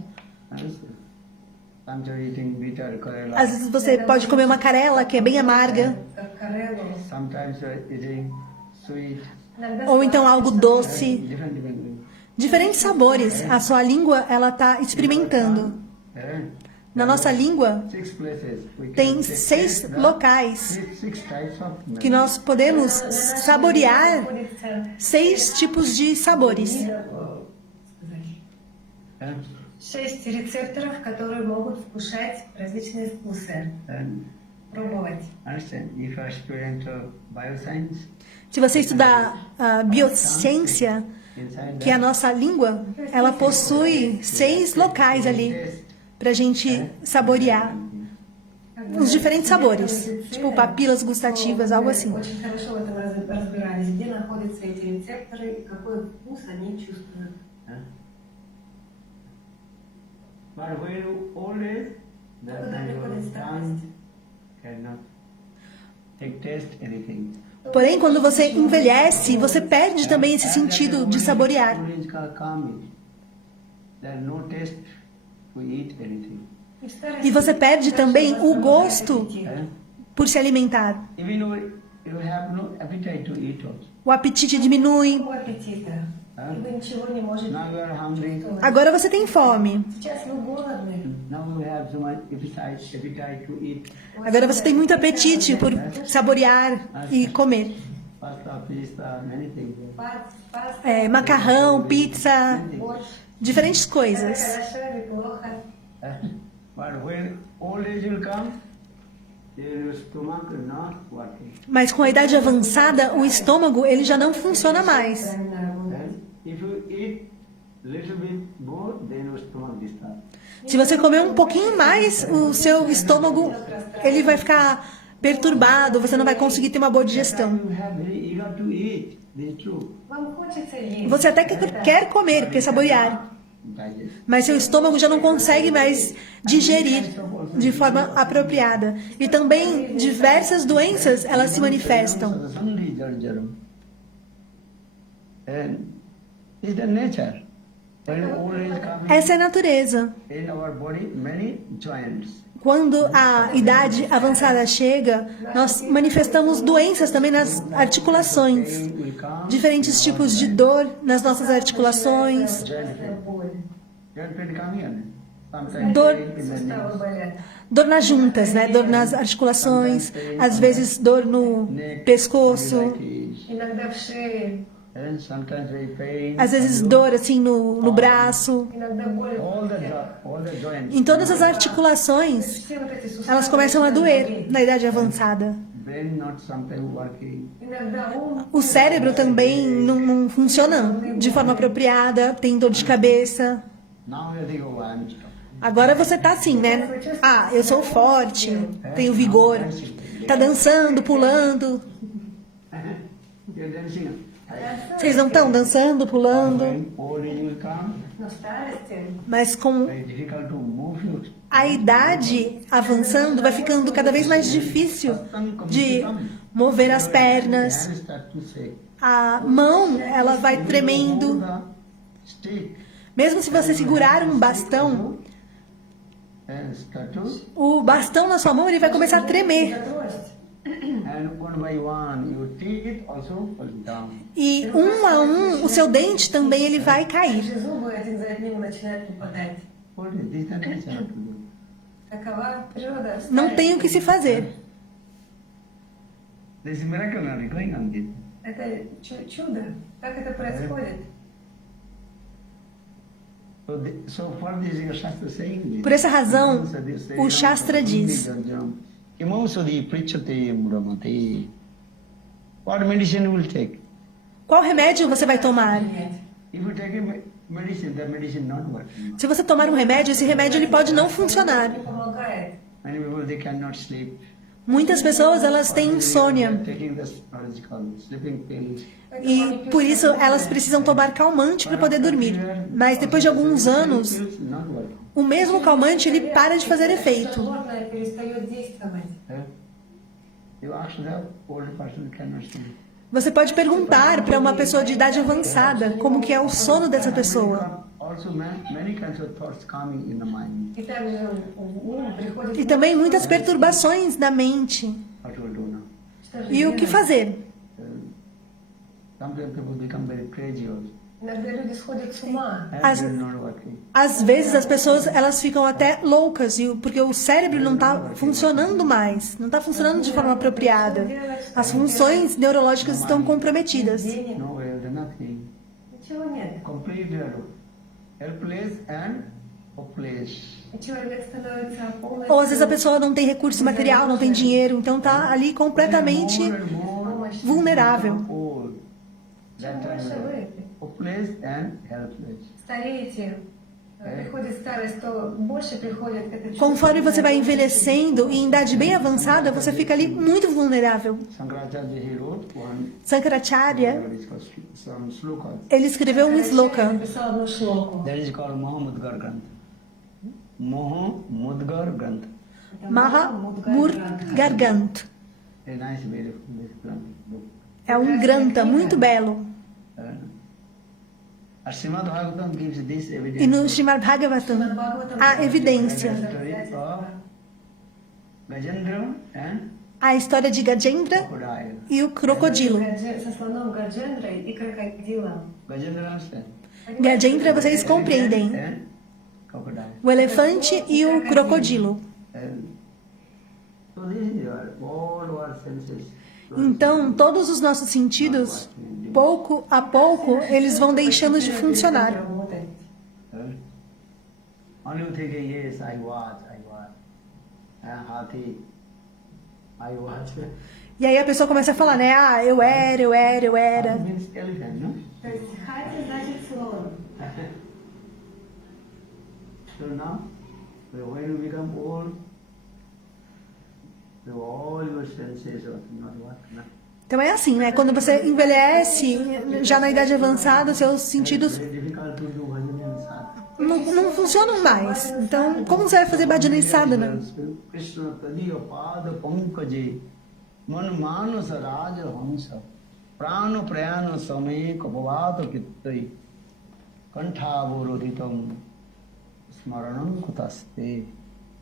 Sometimes you're eating bitter Kerala. Às vezes você pode comer uma carela que é bem amarga, Как карелу. Sometimes you're eating sweet. Иногда ou então algo doce, Different. diferentes sabores. A sua língua ela está experimentando. Na nossa língua 6 places. We can tem taste 6 the locais 6 types of mellows. que nós podemos saborear находится 6 tipos de sabores. And, 6 рецепторов, которые могут вкушать различные вкусы, and пробовать. understand, if you are a student of bioscience, Se você estudar a biociência, inside que é a nossa língua, ela possui 6 locais ali para a gente saborear os diferentes sabores, tipo papilas gustativas, algo assim. Очень хорошо в этом разбирались, где находятся эти рецепторы и какой вкус они чувствуют. But when you old age, that Когда your приходит tongue старость, cannot take taste anything. Porém, quando você envelhece, você perde também esse sentido de saborear. Old age called calming. There is no taste to eat anything. и в старости E você perde даже também o возможно gosto аппетит. por se alimentar. Even though you have no appetite to eat also. O apetite diminui. Никакого аппетита. И вы ничего не можете Now you are hungry. чувствовать. Agora você tem fome. Сейчас вы голодны. Now you have so much appetite to eat. Agora você tem muito apetite por saborear e comer. Pasta, pizza, many things. Паста, Macarrão, pizza, борщ. diferentes coisas. Хорошо или плохо. But when old age will come, your stomach is not working. Mas com a idade avançada, o estômago ele já não funciona mais. Правильно работает. And if you eat little bit more, then your stomach disturbs. Se você comer um pouquinho mais, o seu estômago ele vai ficar perturbado, você não vai conseguir ter uma boa digestão. You have very eager to eat. This is true. Вам хочется есть. Você até quer comer, quer saborear, Digest. mas seu estômago já não consegue mais digerir de forma apropriada. E também diversas doenças, elas se manifestam. Suddenly, Jaram. And it's the nature. When old age comes Essa é a natureza. in our body, many joints. Quando a idade avançada chega, nós manifestamos doenças também nas articulações. Pain will come. Diferentes tipos de dor nas nossas articulações. Joint pain. Joint pain come here. Sometimes Dor- pain in the Суставы knees. болят. Dor nas juntas, né? Dor nas articulações, às vezes dor no Neck, pescoço, like this. Иногда в шее. And sometimes very pain. às vezes dor assim no braço. Иногда боль. All the joints. Em todas as articulações, Все вот эти суставы elas começam a doer болят. na idade avançada. Brain not sometimes working. Иногда ум. O cérebro também não funciona de forma apropriada, tem dor de cabeça. Now you think, oh, I'm strong. Agora você tá assim, né? Ah, eu sou forte, tenho vigor. Tá dançando, pulando. You're dancing. Vocês não estão dançando, pulando. When old age will come, Но в старости Mas com very difficult to move you. a idade avançando, vai ficando cada vez mais difícil de mover as pernas. Hands start to shake. A mão, ela vai tremendo. Hold the stick Mesmo se você segurar um bastão, and start to, o bastão na sua mão ele vai começar a tremer. за трость. and one by one, your teeth also fall down. E um a um, o seu dente também ele vai cair. Даже зубы один за одним начинают выпадать. What is this? The nature to do. Такова природа Não старости. tem o que se fazer. This is miracle only going on this. Это чудо. Как это происходит? So for this, your Shastra saying this. Por essa razão, o Shastra diz: Imamsudi prichate muramate. What medicine will take? qual remédio você vai tomar? If you take a medicine, the medicine not working. Se você tomar um remédio, esse remédio ele pode não funcionar. Не помогает. Many people they cannot sleep. Muitas pessoas elas têm insônia Taking this what is called sleeping pills. e por isso elas precisam tomar calmante para poder dormir. Mas depois de alguns anos, Pills not working. o mesmo calmante ele para de fazer efeito. Животное перестает действовать. You ask the old person cannot sleep. Você pode perguntar para uma pessoa de idade avançada como que é o sono dessa pessoa. Also, many kinds of thoughts coming in the mind. И также в ум приходит... E também muitas perturbações na mente. What to do now? Что же E o que делать? fazer? Sometimes people become very crazy also. Иногда люди сходят с ума. And As- they're not working. Às vezes as pessoas elas ficam até loucas porque o cérebro não está funcionando mais, não está funcionando de forma apropriada. As funções neurológicas estão comprometidas. Денег. No health, nothing. Ничего нет. Complete helpless and hopeless. И человек становится полностью... Ou às vezes a pessoa não tem recurso material, não tem dinheiro, então está ali completamente More and more vulnerável. old. Чем That больше time, вы hopeless and helpless. стареете, приходит старость, то больше приходит это чувство. Conforme você vai envelhecendo e em idade bem avançada, você fica ali muito vulnerável. Shankaracharya he wrote one, Sankaracharya, what is called some slokas. ele escreveu um Я sloka. написал одну шлоку. That is called Mahamudgar Granth. Mahamudgar Granth. Maha Murgargant. A nice, beautiful book. É um granta muito belo. Srimad Bhagavatam gives this evidence. E no Srimad Bhagavatam há evidência Story of Gajendra and a história de Gajendra crocodile. e o crocodilo. Со слоном Гаджендрой и крокодилом. Gajendra understand? Gajendra, vocês compreendem? And crocodile. O elefante e o crocodilo. And so this is all our senses. Então, todos os nossos sentidos, pouco a pouco, eles vão deixando de funcionar. Работать. Only you think, yes, I watch. Hathi, I watch. E aí a pessoa começa a falar, né? Ah, eu era. Hathi means elephant, no? То есть хати значит слон. So now, when you become old, all your senses are not working. Então é assim, né? Quando você envelhece, já na idade avançada, seus sentidos Very difficult to do bhajan and sadhana. não funcionam mais. Então, como você vai fazer bhajana e sadhana? Krishna tadiya pada pankaje man manasa raja hamsa prana prayana same kapavata kittai kanthavoroditam smaranam kutaste.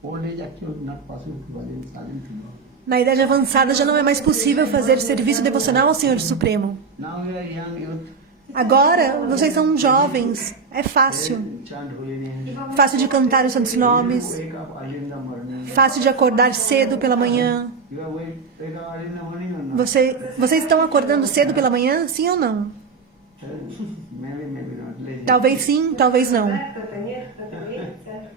Old age actually not possible to bhajan and sadhana to do. Na idade avançada já não é mais possível fazer serviço devocional ao Senhor Supremo. Now we are young youth. Agora, vocês são jovens, é fácil. Chant holy names. Fácil de cantar os santos nomes, Wake up early in the morning. fácil de acordar cedo pela manhã. You are wake up early in the morning or not? Vocês estão acordando cedo pela manhã, sim ou não? Maybe not. Lazy. Talvez sim, talvez não. Да, кто-то нет, кто-то ленится.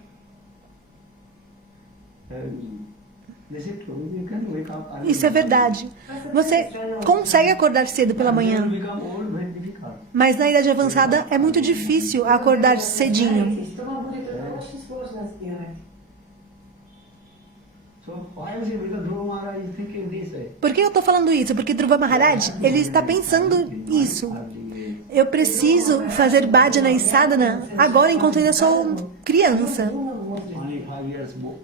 This is true. You can wake up early. Isso é verdade. Você consegue acordar cedo pela manhã, When you become old, very difficult. mas na idade avançada é muito difícil acordar cedinho. Что вам будет это очень сложно сделать. So why is it because Dhruva Maharaj is thinking this way? Por que eu estou falando isso? Porque Dhruva Maharaj, ele está pensando isso. Eu preciso fazer bhajana e sadhana agora, enquanto ainda sou criança. Only 5 years more.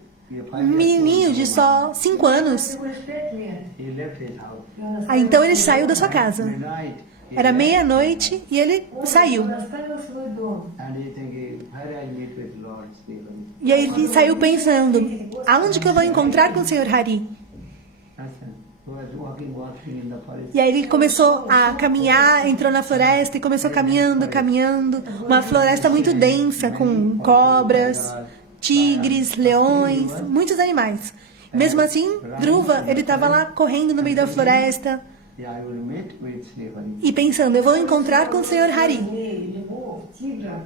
Um menininho de só 5 anos. Всего лишь 5 лет. He left his house. И он Aí então ele saiu da sua casa. Midnight. Era meia-noite e ele saiu. оставил свой дом. And he thinking, where I meet with Lord Stephen. E aí ele saiu pensando, aonde que eu vou encontrar com o Senhor Hari? Who was walking in the forest. E aí ele começou a caminhar, entrou na floresta e começou caminhando. Uma floresta muito densa, com cobras, tigres, leões, muitos animais. Mesmo assim, Dhruva, ele estava lá correndo no meio da floresta Yeah, I will meet with Stephen. e pensando, eu vou encontrar com o Senhor Hari. Змеи, львов, тигров.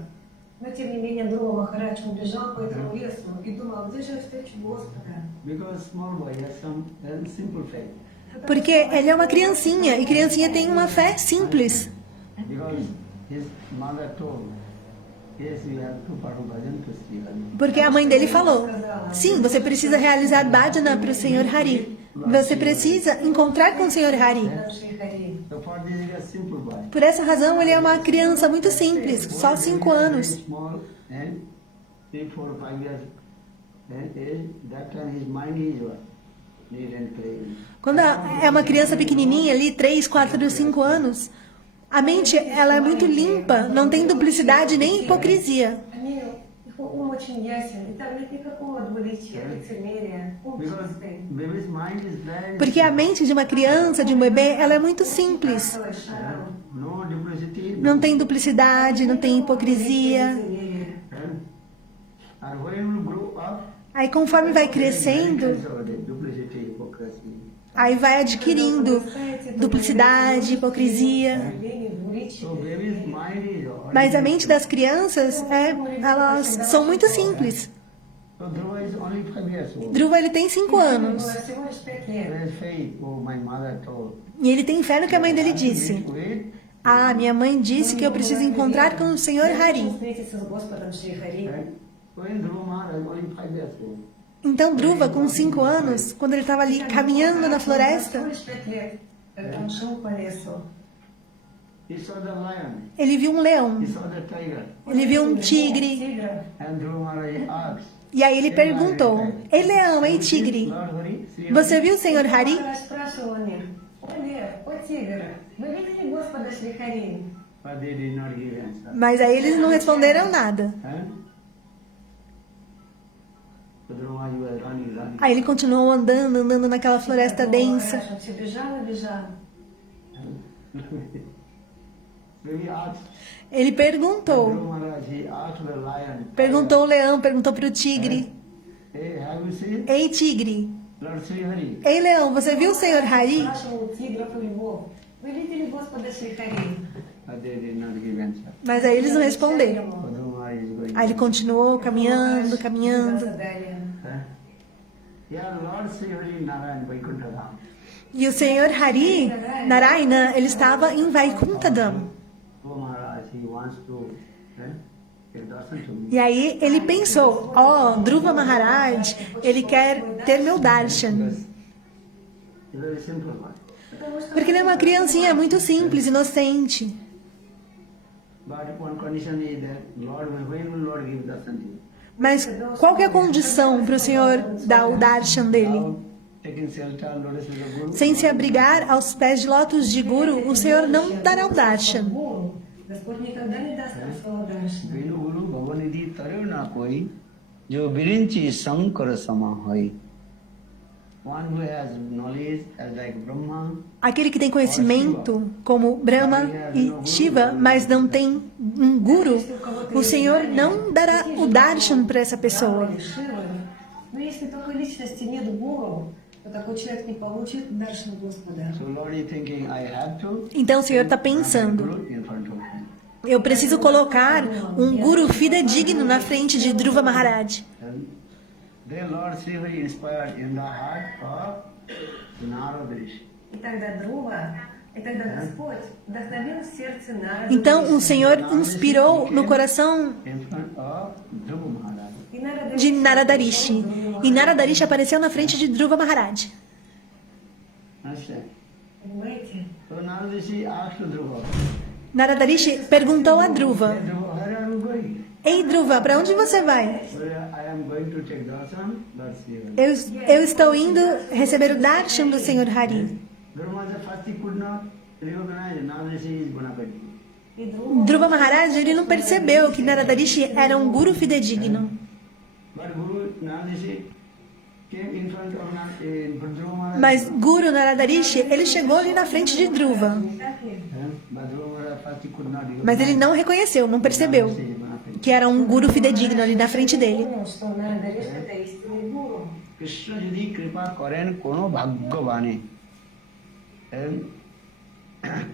Но тем не менее Дрова Махарадж, он бежал по этому лесу и думал, где же я встречу Господа? Because small boy has some simple faith. Porque ele é uma criancinha e criancinha tem uma fé simples. Because his mother told, yes, you have to perform bhajan to Stephen. Porque a mãe dele falou, sim, você precisa realizar bhajana para o Senhor Hari. Você precisa encontrar com o Senhor Hari. Шри Хари. So for this is a simple boy. Por essa razão, ele é uma criança muito simples, só 5 anos. Small and 3, 4, 5 years age, that time his mind is what? Neat and clean. Quando é uma criança pequenininha ali, 3, 4, 5 anos, a mente ela é muito limpa, não tem duplicidade nem hipocrisia. Они, их ум очень ясен, и там нет никакого двуличия, лицемерия, ум Because чистый. baby's mind is very Porque a mente de uma criança, de um bebê, ela é muito simples. Такой шаром, no duplicity. Não tem duplicidade, não tem hipocrisia. лицемерие. And when you grow up, Aí conforme vai crescendo, duplicity, hypocrisy. aí vai adquirindo duplicidade, hipocrisia. Проявление двуличия. So baby's mind is all. Mas a mente das crianças, elas são muito simples. So Dhruva is only 5 years old. Dhruva, ele tem 5 Ему anos. было всего лишь 5 лет. There is faith, oh my mother told. E ele tem fé no que a mãe dele disse. Wait, Ah, minha mãe disse que eu preciso encontrar com o Senhor Hari. Встретиться с Господом Шри Хари. and when Dhruva Maharaj only 5 years old. Então Dhruva, com 5 anos, quando ele estava ali caminhando na Всего floresta, лишь 5 лет. Он шел по лесу. He saw the lion, ele viu um leão, he saw the tiger. ele viu um tigre. Тигра. And Dhruva Maharaj asked, E aí ele perguntou, ei leão, ei tigre, Lord Hari, see você viu o Senhor Hari? Махарадж спрашивал них, о лев, о тигр, вы видели Господа Шри Хари? But they did not give answer. Mas aí eles não responderam nada. Huh? So Bhadrama, you are running. Aí ele continuou andando naquela floresta densa. Он все бежал и бежал. Maybe asked Ele perguntou. Dhruva Maharaj, he asked the lion, Perguntou o leão, perguntou para o tigre. hey, have you seen Ei, tigre. Lord Sri Hari? Ei, leão, você viu o Senhor Hari? Спрашивал у тигров и львов: вы видели Господа Шрихари? But they did not give answer. Mas aí eles não responderam. Bhadrama Maharaj is going. Aí ele continuou caminhando. Двигался далее. Huh? Yeah, Lord Sri Hari Narayan Vaikuntha Dham. E o Senhor Hari, Narayana, ele estava em Vaikuntadam. Dhruva Maharaj, he wants to give darshan to me. E aí ele pensou, Dhruva Maharaj, ele quer ter meu darshan. It's a very simple one. Porque ele é uma criancinha muito simples, inocente. But one condition is that Lord, when will Lord give darshan to you? Mas qual que é a condição para o Senhor dar o darshan dele? Without taking shelter and lotus feet of Guru, Sem se abrigar aos pés de lótus de Guru, o Senhor não dará o darshan. Гуру, Господь никогда не даст нам своего даршана. Venu Guru Bhavanidhi Taryo na koi, jo virinchi sankara sama hai. One who has knowledge as like Brahma, Aquele que tem conhecimento, como Brahma e Shiva, mas não tem um Guru, o Senhor não dará o darshan para essa pessoa. Или Шивы. Но если такой личности нет гуру, то такой человек не получит даршан Господа. so Lord is thinking, I have to Então o Senhor está pensando, Guru in front of him. eu preciso colocar um Guru fidedigno na frente de Dhruva Maharaj. And then Lord Sri Hari inspired in the heart of Narada Rishi. И тогда Господь вдохновил сердце Нарады. Então o Senhor inspirou no coração In front of Dhruva Maharaj. И Нарада de Narada Rishi. E Narada Rishi apareceu na frente de Dhruva Maharaj. Understand? понимаете? So Narada Rishi asked to Dhruva, Narada Rishi perguntou a Dhruva: "Hey, Dhruva, where are you going?" Ei, Dhruva, para onde você vai? Well, I am going to take darshan, Lord Sri Hari. Eu estou indo receber o darshan do Senhor Hari. Dhruva Maharaj first he could not recognize Narada Rishi is Gunapati. И Друга Dhruva Maharaj, ele não percebeu que Narada Rishi era um Guru fidedigno. But Guru Narada Rishi came in front of Dhruva Maharaj. Mas Guru Narada Rishi, ele chegou ali na frente de Dhruva. But Dhruva Maharaj first he could not recognize Mas ele não reconheceu, não percebeu Narada Rishi is Gunapati. que era um Guru fidedigno ali na frente dele. понял, что Нарада Риши это истинный гуру. কৃষ্ণ যদি কৃপা করেন কোনো ভাগ্যবানে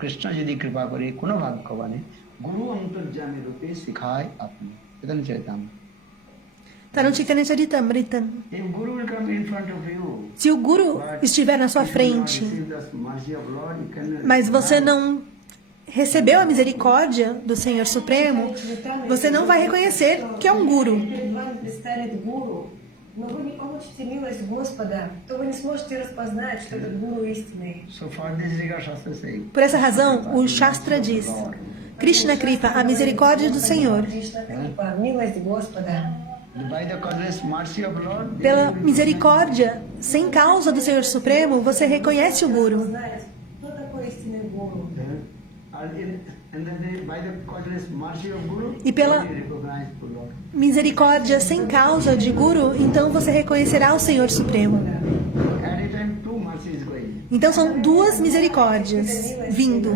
কৃষ্ণ যদি কৃপা করে কোনো ভাগ্যবানে গুরু অন্তর্যামী রূপে শিখায় আপনি চৈতন্য Charitamrita Está no Chaitanya Charitamrita. If Guru will come in front of you, Se o Guru estiver na sua if you not frente, receive the mercy of Lord, you cannot mas você recognize. não recebeu a misericórdia do Senhor Supremo, você não vai reconhecer que é um Guru. Перед вами предстанет гуру, но вы не получите милость Господа, то вы не сможете распознать, что этот гуру истинный. So for this regard Shastra saying, Por essa razão, o Shastra diz: Krishna Kripa, a misericórdia do Senhor. Кришна Крипа, милость Господа. by the causeless mercy of Lord, they Pela will be misericórdia, sem causa do Senhor Supremo, você reconhece o Guru. Знает, кто такой истинный гуру. and then by the causeless mercy of Guru, E pela- they will recognize the Lord. Misericórdia sem causa de Guru, então você reconhecerá o Senhor Supremo. At a time, two mercies going. Então são duas misericórdias vindo.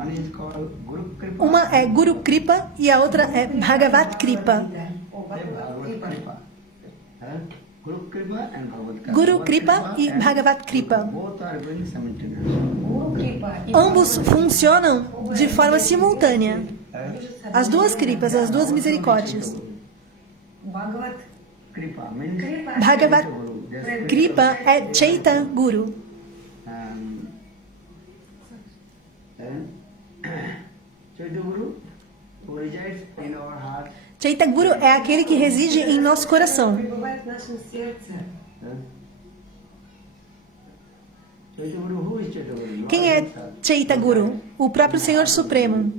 One is called Guru Kripa. Uma é Guru Kripa e a outra é Bhagavat Kripa. Bhagavad Kripa. Guru Kripa and Bhagavad Kripa. Guru Kripa e Bhagavat Kripa. Both are going simultaneously. Гуру Крипа и Ambos funcionam de forma simultânea. As duas Kripas, as duas misericórdias. Бхагават Kripa means Крипа. Bhagavat Kripa é Chaita Guru. Chaitanya Guru who resides in our heart. Chaita Guru é aquele que reside em nosso coração. Пребывает в нашем сердце. Chaitanya Guru, who is Chaitanya Guru? Quem é Chaita Guru? O próprio Senhor Supremo.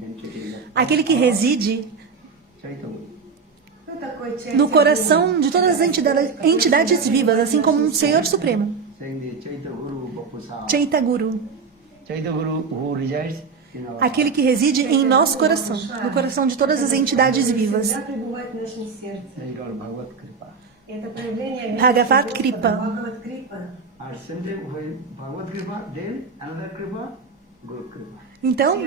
Aquele que reside Chaitanya Guru. Кто такой Чайтя no Гуру? coração de todas as entidades vivas, assim como um Senhor Supremo. Saying the Chaitanya Guru Bapusa. Chaita Guru. Chaitanya Guru who resides in our Aquele que reside em nosso coração, no coração de todas as entidades vivas. Всегда пребывает в нашем сердце. That is called Bhagavad Kripa. Это проявление Bhagavad милости Kripa. Господа, Бхагават Крипа. At same time, when Bhagavad Kripa, then another Kripa, Guru Kripa. Então,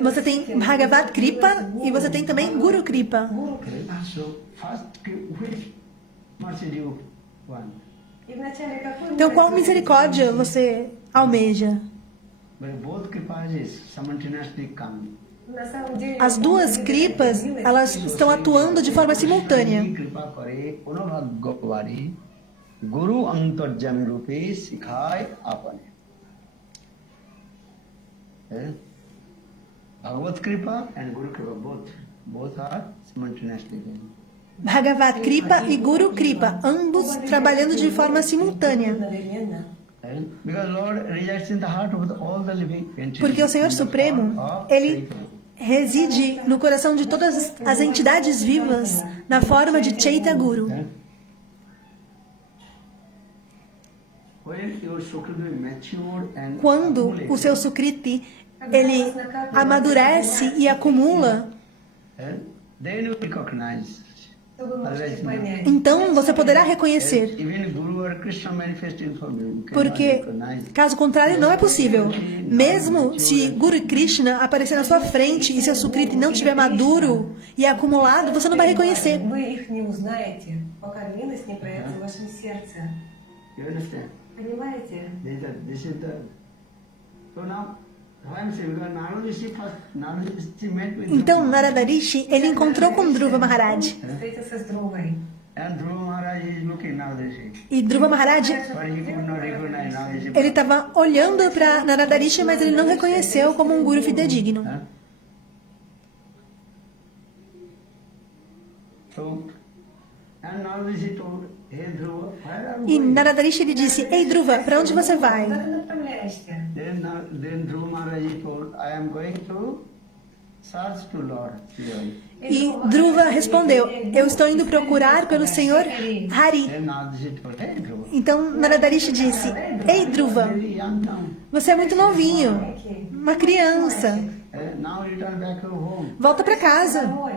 você tem Bhagavad Kripa e você tem também Guru Kripa. Гуру Okay? Крипа. So, first, which mercy do you want? И вначале какой Então, qual милость misericórdia você almeja? But both Kripas is simultaneously come. На самом деле, As duas Kripas, elas estão atuando de forma simultânea. Kripa kare, Unobhagavadi, Guru Antarjami Rupe Sikhai Apane. Bhagavad Kripa and Guru Kripa, both are simultaneously there. Bhagavad Kripa e Guru Kripa, ambos trabalhando de forma simultânea. одновременно. Because Lord resides in the heart of all the living entities. Porque o Senhor Supremo, Ele reside no coração de todas as entidades vivas na forma de Chaita Guru. When your Sukriti mature and Quando o seu Sukriti, ele amadurece e acumula, then you recognize. То вы можете понять. então você poderá reconhecer. Even Guru or Krishna manifesting for you, you cannot Porque, recognize. caso contrário, não é possível. Mesmo se Guru e Krishna aparecer na sua frente e seu Sukriti não estiver maduro e acumulado, você não vai reconhecer. Вы их не узнаете, пока милость не проявится в вашем сердце. You understand? Понимаете? This is the. So now, why I'm saying, because Narada Rishi met with Então, Dhruva. Narada Rishi, ele encontrou com Dhruva Maharaj. Встретился с Друвой. And Dhruva Maharaj is looking Narada Rishi. E Dhruva Maharaj, But he could not recognize Narada Rishi. ele estava olhando para Narada Rishi, mas ele não reconheceu como um guru fidedigno. Huh? So, and Narada Rishi told, hey Dhruva, where are E you going? Narada Rishi, ele disse, Ei Dhruva, para onde você vai? Куда ты направляешься? Then Dhruva Maharaj told, I am going to search to Lord Shiva. E Dhruva respondeu, eu estou indo procurar pelo Senhor Hari. Then Narada Rishi told, hey Dhruva, Então Narada Rishi disse, Ei Dhruva, very young now. você é muito novinho, uma criança, Now return back to home. volta para casa. Домой.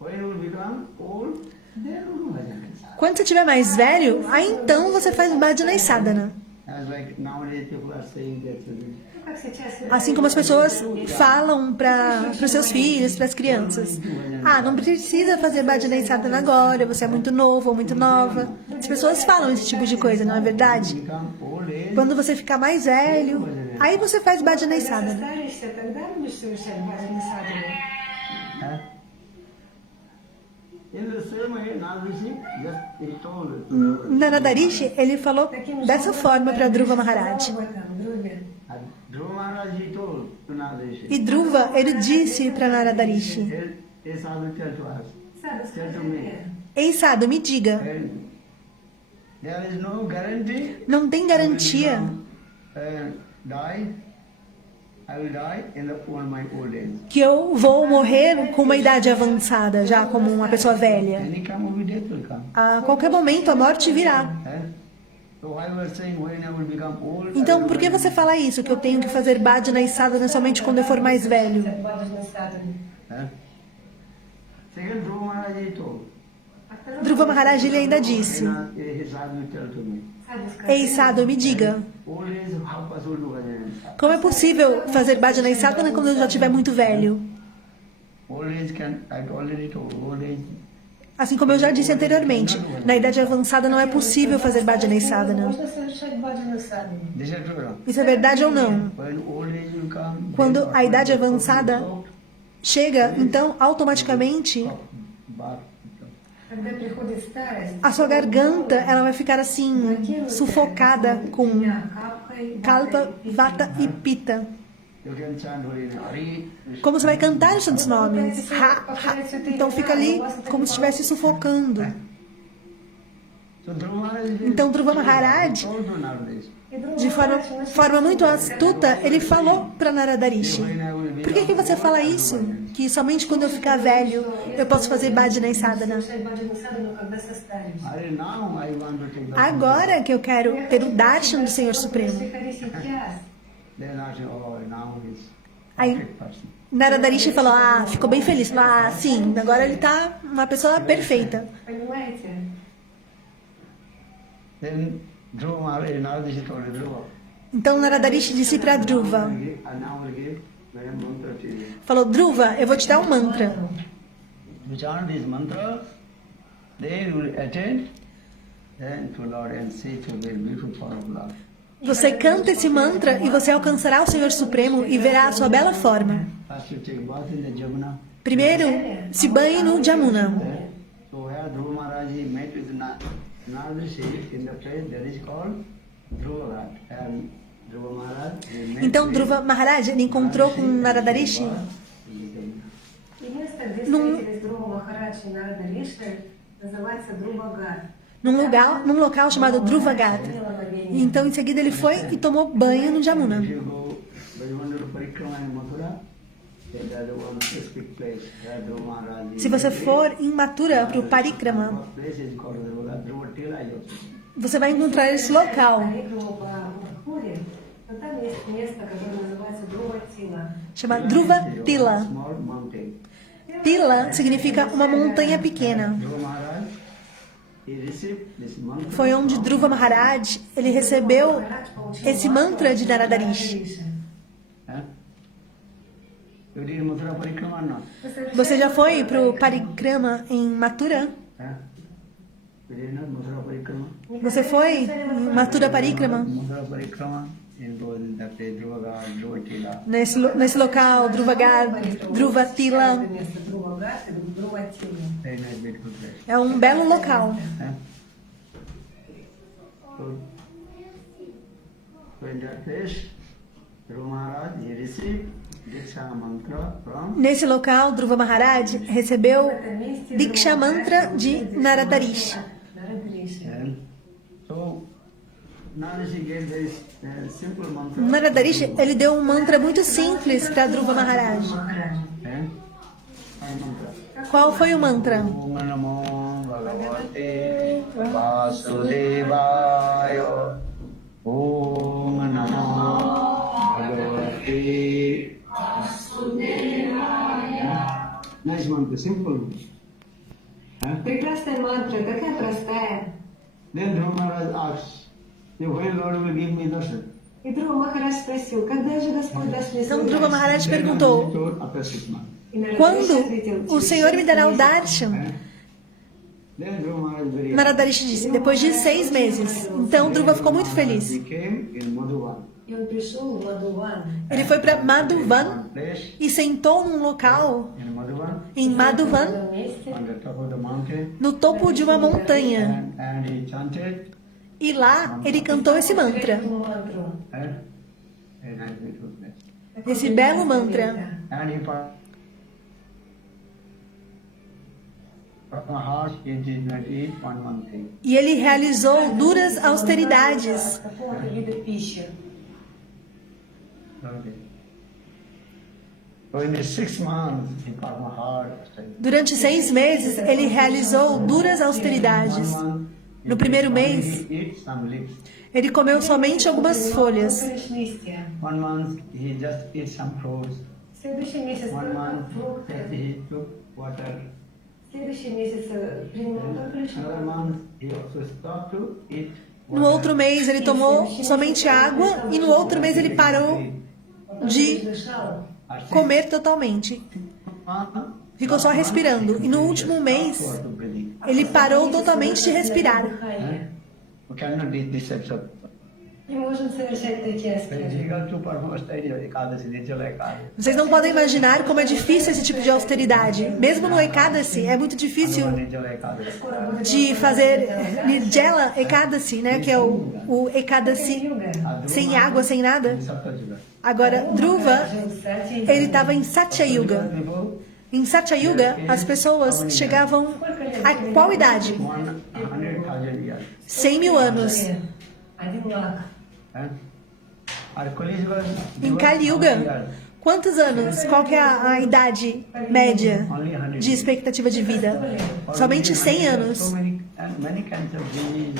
When you become old, then you do bhajan. Quando você estiver mais velho, aí então você faz Bhajana e Sadhana. As like nowadays people are saying that. Ну, как сейчас Assim como as pessoas falam para os seus filhos, para as crianças. Ah, não precisa fazer Bhajana e Sadhana agora, você é muito novo ou muito nova. As pessoas falam esse tipo de coisa, não é verdade? Become old age. Quando você ficar mais velho, aí você faz Bhajana e когда Sadhana. состаришься, тогда будешь совершать баджаны садхану. Huh? In the same way, Narada Rishi just he told to Dhruva. Narada Rishi, ele falou dessa forma para Dhruva Maharaj. Сказал об этом Друве. And Dhruva Maharaj he told to Narada Rishi. E Dhruva, ele disse para Narada Rishi, He sadhu tell to us. Саду, Tell скажи to me. мне, Ei Sadhu, me diga, There is no guarantee. não tem garantia I will die in my old age. que eu vou morrer com uma idade avançada, já como uma pessoa velha. Any time of death will come. A qualquer momento a morte virá. So why you are saying when I will become old? Então, por que você fala isso, que eu tenho que fazer Bhajana e Sadhana somente quando eu for mais velho? баджаны садхану. Second, Dhruva Maharaj he told. А второй Dhruva Maharaj, ele ainda disse, He sadhu tell to me. Саду, скажи Ei Sadhu, me diga, Old age, how possible to bhajan? como é possível fazer Bhajana e Sadhana quando eu já estiver muito velho? Old age can, I already told, old age. Assim como eu já disse anteriormente, na idade avançada não é possível fazer Bhajana e Sadhana. Можно совершать баджаны садхану. This is true. Isso é verdade ou não? When old age will come, Quando then a idade automatically avançada stop, chega, então automaticamente stop, bath. Когда приходит старость, a sua garganta ela vai ficar assim, sufocada com kalpa, vata e pita. You can chant Hari. Como você vai cantar os santos nomes? Ha, ha. Então fica ali como se estivesse sufocando. So Dhruva Maharaj, Então Dhruva Maharaj, told to Narada Rishi, de forma muito astuta, ele falou para Narada Rishi, por que você fala isso? Que somente quando eu ficar velho eu posso fazer Bhajana e Sadhana. совершать баджаны садхану, когда состаришься. Hari, now I want to take the Agora que eu quero ter o darshan do Senhor Supremo. Если Хари сейчас, Then I say, oh, now he's Aí, perfect person. Narada Rishi falou, ficou bem feliz. Falou, sim, agora ele tá uma pessoa perfeita. Понимаете? Then Dhruva Maharaj, Narada Rishi told Dhruva, Então Narada Rishi disse para Dhruva, I now will give my mantra to you. falou, Dhruva, eu vou te dar um mantra. You chant this mantra, then you will attend then to Lord and see to the beautiful form of love. Você canta esse mantra e você alcançará o Senhor Supremo e verá a sua bela forma. First you take bath in the Jamuna. Primeiro, se banhe no Jamuna. So where Dhruva Maharaj met with Narada Rishi in the place that is called Dhruva Ghat. And Dhruva Maharaj he met Então with Dhruva Maharaj ele encontrou com Narada Rishi И место, где Ну. встретились Друва Махарадж и Нарада Риши, называется Друва-Гат. num local chamado Dhruva Ghat. Então em seguida ele foi e tomou banho no Jamuna. If you go Vaivandana Parikrama in Mathura, then there is one specific place where Dhruva Maharaj is. Se você for em Mathura para o Parikrama, What place is called Dhruva Ghat? Dhruva Tila is also. você vai encontrar esse local. Парикраму по Мадхуре, то там есть место, которое называется Друва-Тила. Chama Dhruva Tila. Small mountain. Tila significa uma montanha pequena. Dhruva Maharaj, he received this mantra. Foi onde Dhruva Maharaj ele recebeu esse mantra de Narada Rishi. Huh? You did Mathura Parikrama or not? Você já foi para o Parikrama em Mathura? Huh? You did not Mathura Parikrama? Você foi em Mathura Parikrama? Mathura Parikrama involves that place Dhruva Ghat, Dhruva Tila. Nesse local, Dhruva Ghat, Dhruva Tila. Место Друва-Гат и Друва-Тила. Very nice, beautiful place. É um belo local. Huh? So in that place, Dhruva Maharaj, he received Diksha mantra from Nesse local, Dhruva Maharaj recebeu Diksha Mantra de Narada Rishi. Нарада Риши. and so Narada Rishi gave this simple mantra. Narada Rishi, ele deu um mantra muito simples para Dhruva Maharaj. And one mantra. Qual foi o mantra? Om Namo Bhagavate Vasudevaya. Om Namo Bhagavate Vasudevaya. Nice mantra, simple. Huh? Прекрасная мантра, такая простая. Then Dhruva Maharaj asks, when Lord will give me darshan? И Друва Махарадж спросил, когда же Господь даст мне Então свой Dhruva дар? Maharaj perguntou, After 6 months. И Нарада Риши quando ответил, o Senhor me dará o darshan? Then Dhruva Maharaj very Narada Rishi disse, depois de 6 meses. Então Dhruva ficou muito feliz. He came in Madhuvan. И он пришел в Мадуван. Ele foi para Madhuvan One place e sentou num local in Madhuvan, em Madhuvan, В одном месте. on the top of the mountain, no topo de uma montanha. and he chanted E lá ele cantou esse mantra, Эту мантру. a nice beautiful place. Такое esse belo прекрасное mantra. место. And he from my heart he did not eat one thing. E ele realizou duras austeridades. Какого-то вида пищи. Okay. So in the 6 months he got my heart. Durante 6 meses ele realizou duras austeridades. No primeiro mês, he eat some leaves. ele comeu somente algumas folhas. Только лишь листья. 1 month he just eat some fruits. В следующем месяце 1 month фрукты. just he took water. В следующем месяце принимал только лишь Another month he also stopped to eat No outro mês ele tomou somente água e no outro mês ele parou de дышал. comer totalmente. Ficou só respirando. E no último mês ele parou totalmente de respirar. We cannot eat this types of. Не можем совершать такие It's аскезы. difficult to perform Ekadasi, Nirjala Ekadasi. Vocês não podem imaginar como é difícil esse tipo de austeridade. Mesmo no Ekadasi, é muito difícil Nirjala Ekadasi. de fazer Nirjala Ekadasi, né? Que é o Ekadasi sem água, sem nada. Saptajuga. Agora, Dhruva, ele estava em Satya Yuga. Before Em Satya Yuga, as pessoas chegavam a qual idade? 100,000 years. 100 mil anos. Один лак. Our Kali Yuga, Em Kali Yuga, quantos anos? Qual que é a idade média only 100 de expectativa de vida? Somente 100 anos. So many many kinds of disease.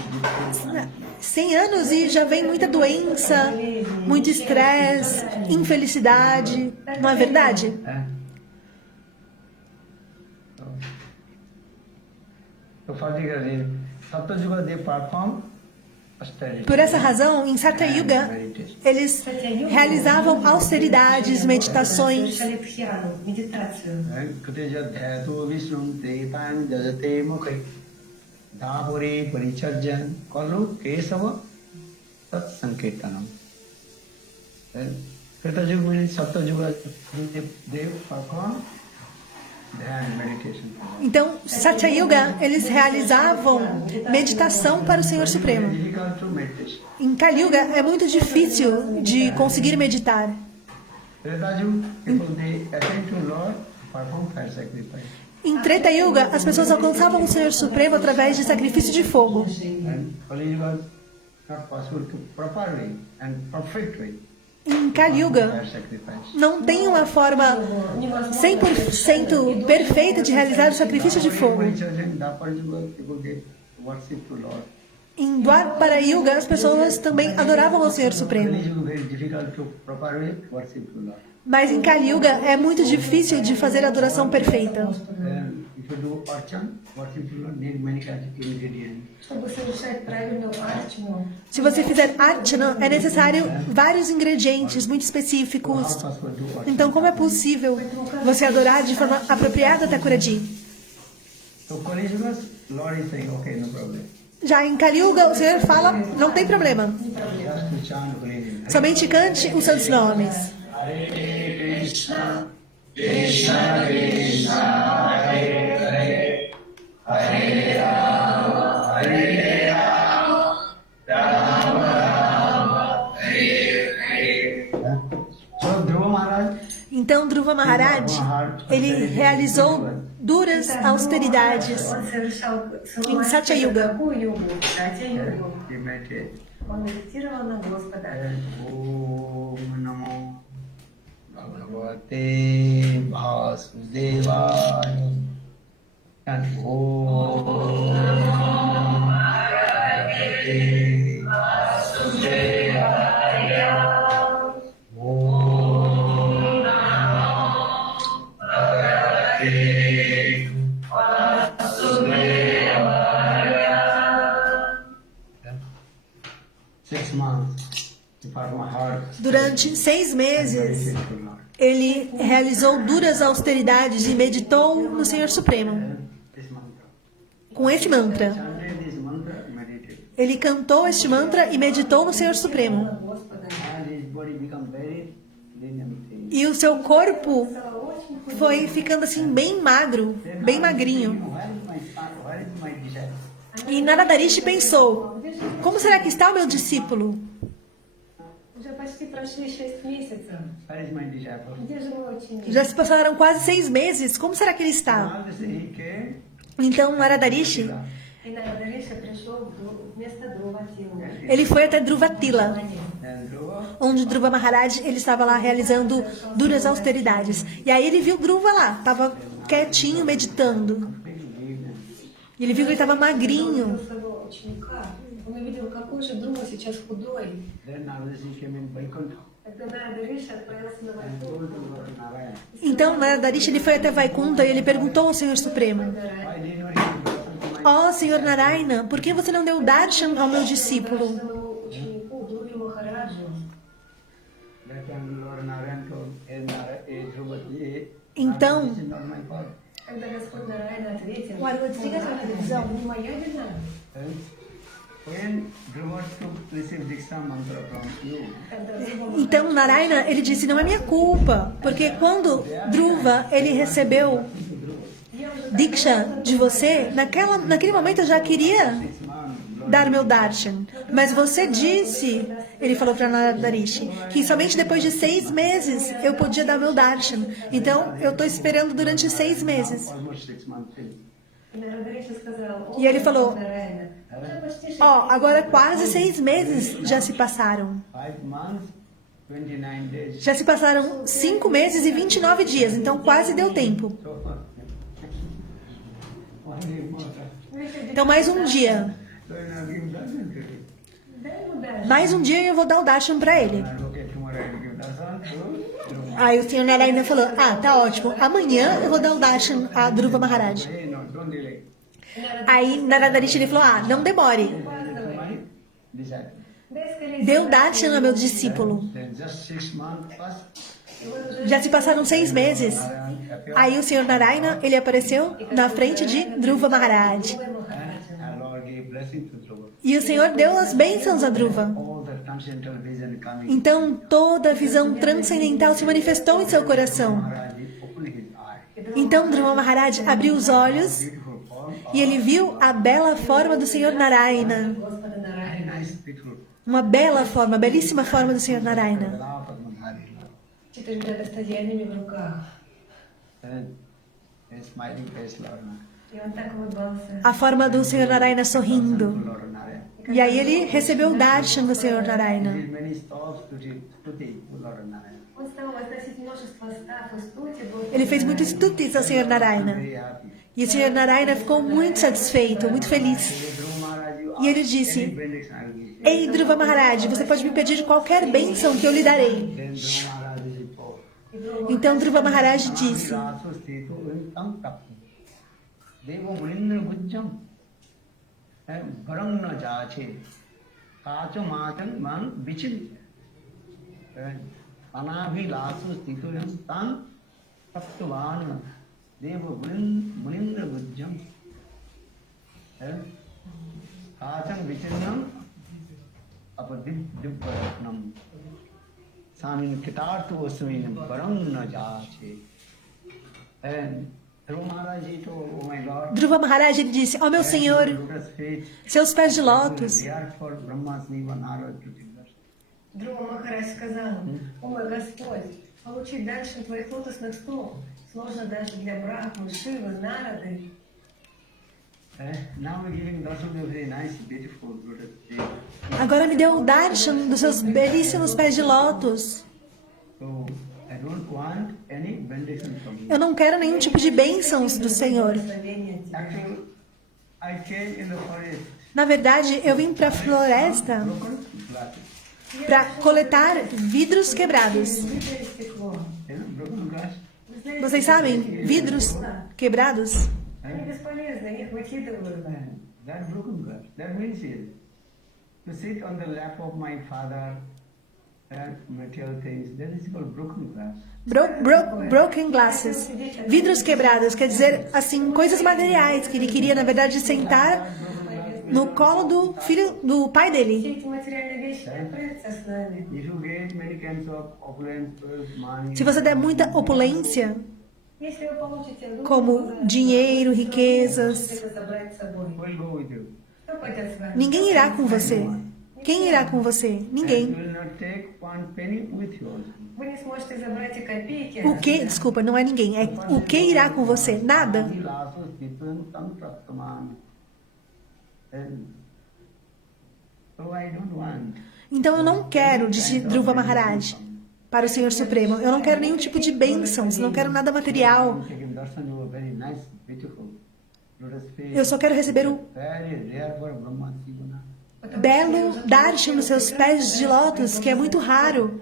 100 anos e já vem muita doença, muito estresse, infelicidade. Não é verdade? So particularly, Satya Yuga they perform austerity. Por essa razão, em Satya Yuga, eles realizavam austeridades, meditações. Медитацию. Dhatu Vishnum Tetan Jajate Mukhe Dhavore Paricharjan Kalu Kesava Sat Sankirtanam. Krita Yuga means Satya Yuga they perform Dhyan meditation. Então, Satya Yuga, eles realizavam meditação para o Senhor Supremo. Difficult to meditation. Em Kali Yuga é muito difícil de conseguir meditar. Treta Yuga people they attend to Lord perform fire sacrifice. Em Treta Yuga, as pessoas alcançavam o Senhor Supremo através de sacrifício de fogo. And Kali Yuga not possible to properly and perfect way. Em Kali Yuga, Fire sacrifice. não tem uma forma 100% perfeita de realizar o sacrifício de fogo. Em Dwapara Yuga, as pessoas também adoravam ao Senhor Supremo. Mas em Kali Yuga é muito difícil de fazer a adoração perfeita. Чтобы совершать правильную арчану, Se você fizer archana, é necessário vários ingredientes muito específicos. Então, como é possível você adorar de forma apropriada Thakuraji? Já em Kali Yuga, o Senhor fala, não tem problema. Somente cante os santos nomes. Então, Dhruva Maharaj, ele realizou duras austeridades он совершал em Satya Yuga. какую йогу? Сатья-йогу. Он медитировал на Господа. Om Namo Bhagavate Vasudevaya. And Om Bhagavate Vasudevaya. Om Namo Bhagavate Vasudevaya. 6 months. Durante 6 meses, ele realizou duras austeridades e meditou no Senhor Supremo. Com esse mantra. Ele cantou este mantra e meditou no Senhor Supremo. E o seu corpo foi ficando assim bem magro, bem magrinho. E Naradarishi pensou, como será que está o meu discípulo? Уже почти прошли 6 месяцев. Где же мой ученик? Já se passaram quase 6 meses, como será que ele está? Então Naradarishi, И Нарадариша пришел вместо Друватила. ele foi até Dhruvatila, onde Dhruva Maharaj ele estava lá realizando duras austeridades. E aí ele viu Dhruva lá, estava quietinho, meditando. E ele viu que ele estava magrinho. Своего ученика. Он увидел, какой же Друва сейчас худой. Тогда Нарадариша отправился на Вайкунтху. Então Naradarishi ele foi até Vaikunta e ele perguntou ao Senhor Supremo: Ó Senhor Narayana, por que você não deu darshan ao meu discípulo? Своему ученику Друве Махараджу. Então, Когда Господь Нараяна ответил, Ладно, desliga a televisão. не моя вина. então Narayana ele disse, não é minha culpa, porque quando Dhruva ele recebeu Diksha de você, naquele momento eu já queria dar meu darshan, mas você disse, ele falou para Naradarishi, que somente depois de 6 meses eu podia dar meu darshan, então eu estou esperando durante 6 meses. E ele falou, ó, agora quase 6 meses já se passaram. Já se passaram 5 meses e 29 dias, então quase deu tempo. Então, mais um dia. So you know, give darshan to him. Дай ему дальше. Mais um dia eu vou dar o darshan para ele. And okay, tomorrow I will give darshan to Dhruva. Aí o Senhor Narayana falou, tá ótimo, amanhã eu vou dar o darshan a Dhruva Maharaj. Hey, no, don't delay. Aí Narada Rishi falou, não demore. To my disciple. Дай скорее Dê o сюда. darshan ao meu discípulo. Then just 6 months passed. И вот уже Já se passaram 6 meses. Narayan appeared. Aí o Senhor Narayana, ele apareceu na frente de Dhruva Maharaj. And Lord gave blessing to Dhruva. E o Senhor deu as bênçãos a Dhruva. All the transcendental vision coming. Então toda a visão transcendental se manifestou em seu coração. Maharaj opened his eye. Então Dhruva Maharaj abriu os olhos Beautiful form. e ele viu a bela forma do Senhor Narayana. Господа Very Нараяна. nice, beautiful. Uma bela forma, belíssima forma do Senhor Narayana. Love Padmadhari. Четыре ребята с одеяниями в руках. And a smiling face, Lord Narayana. И он так улыбался. A forma do Senhor Narayana sorrindo. Lord Narayana. E aí ele recebeu o darshan do Senhor He Narayana. did many stops to stuti to Lord Narayana. Он стал возносить множество став и стути Господу Ele fez muitos stutis ao Senhor Narayana. Very happy. E o Senhor Narayana ficou muito satisfeito, muito feliz. Hey, Dhruva Maharaj, you E ele ask disse, any benediction I will give. Ei, Dhruva Maharaj, você pode me pedir qualquer bênção que eu lhe darei. Then Dhruva Maharaj is reported. И Dhruva Então Dhruva Maharaj disse, Rasu sthitu tam tapti. Devo mulindra bujjam. Varang na jache. Kacho matan man bichil. Anabhi lasu sthitu tam taptuvan. Devo mulindra bujjam. Kacham vichinnam apadibbaratnam. Samin kitartu osminam varang na jache. And Dhruva Maharaj he told, oh my God, Dhruva Maharaj ele disse, ó meu Senhor, lotus feet, seus pés de lótus. there for Brahma, Shiva, Narada to take darshan. Dhruva Махарадж сказал, о мой Господь, получить дальше твоих лотосных стоп сложно даже для Брахмы, Шивы, Нарады. Now we're giving darshan to a very nice, beautiful lotus feet. Agora me deu o darshan dos seus belíssimos pés de lótus. So I don't want any benediction from you. Eu não quero nenhum tipo de bênçãos do Senhor. Благословение тебе. Actually, I came in the forest, Na verdade, eu vim para a floresta broken glasses. para coletar vidros quebrados. Выбери стекло. You know, broken glass. Вы знаете, Vocês sabem, vidros quebrados? они бесполезны, их выкидывают. That broken glass. That means is to sit on the lap of my father and material things. That is called broken glass. Broken glasses. Vidros quebrados, quer dizer, assim, coisas materiais, que ele queria, na verdade, sentar no colo do filho, do pai Все dele. эти материальные вещи отправятся с нами. If you get many kinds of opulence, money, Se você der muita opulência, Если вы получите руку, como dinheiro, riquezas, это забрать с собой. who will go with you? Кто пойдет с вами? ninguém irá com você. Quem irá com você? And Ninguém. you will not take one penny with you also. Вы не сможете забрать и копейки. O que? Desculpa, não é ninguém. É o que irá com você? Nada. Lasu sthitam tam praptaman. And so I don't want. Então eu não quero, disse Dhruva Maharaj para o Senhor Supremo. Eu não quero nenhum tipo de bênçãos, não quero nada material. Taking darshan, you are very nice, beautiful. Lotus feet. Eu só quero receber o Very rare for Brahma, Shiva, belo darshan nos seus pés de lótus, que é muito raro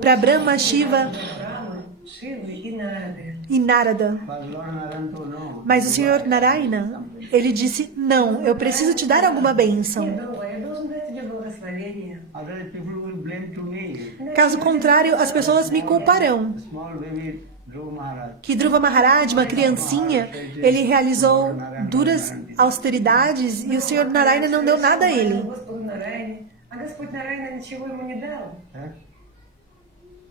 para Brahma, Shiva Брамы, Шивы и Нарады. e Narada. But Lord Narayana told, no. Mas o Senhor Narayana, ele disse, não, eu preciso te dar alguma bênção. Нет, Друва, я должен дать тебе благословение. Otherwise people will blame to me. Caso contrário, as pessoas me culparão. Small baby Dhruva Maharaj. Que Dhruva Maharaj, uma criancinha, ele realizou duras austeridades e o Senhor Narayana não deu nada a ele. Господу Нараяне. А Господь Нараяна ничего ему не дал.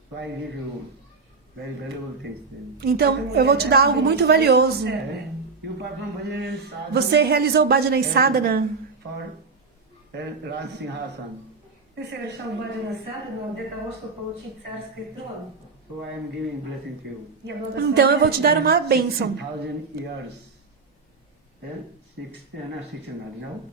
So I give you very valuable things then. Então, eu vou te dar algo muito valioso. You perform bhajan and sadhana Você realizou Bhajana e Sadhana for Raj Singhasan. Ты совершал баджана садану для того, чтобы получить царский трон. So I am giving blessing to you. Я благословляю Então eu vou te dar тебя. uma bênção. 1,000 years. 1600, no?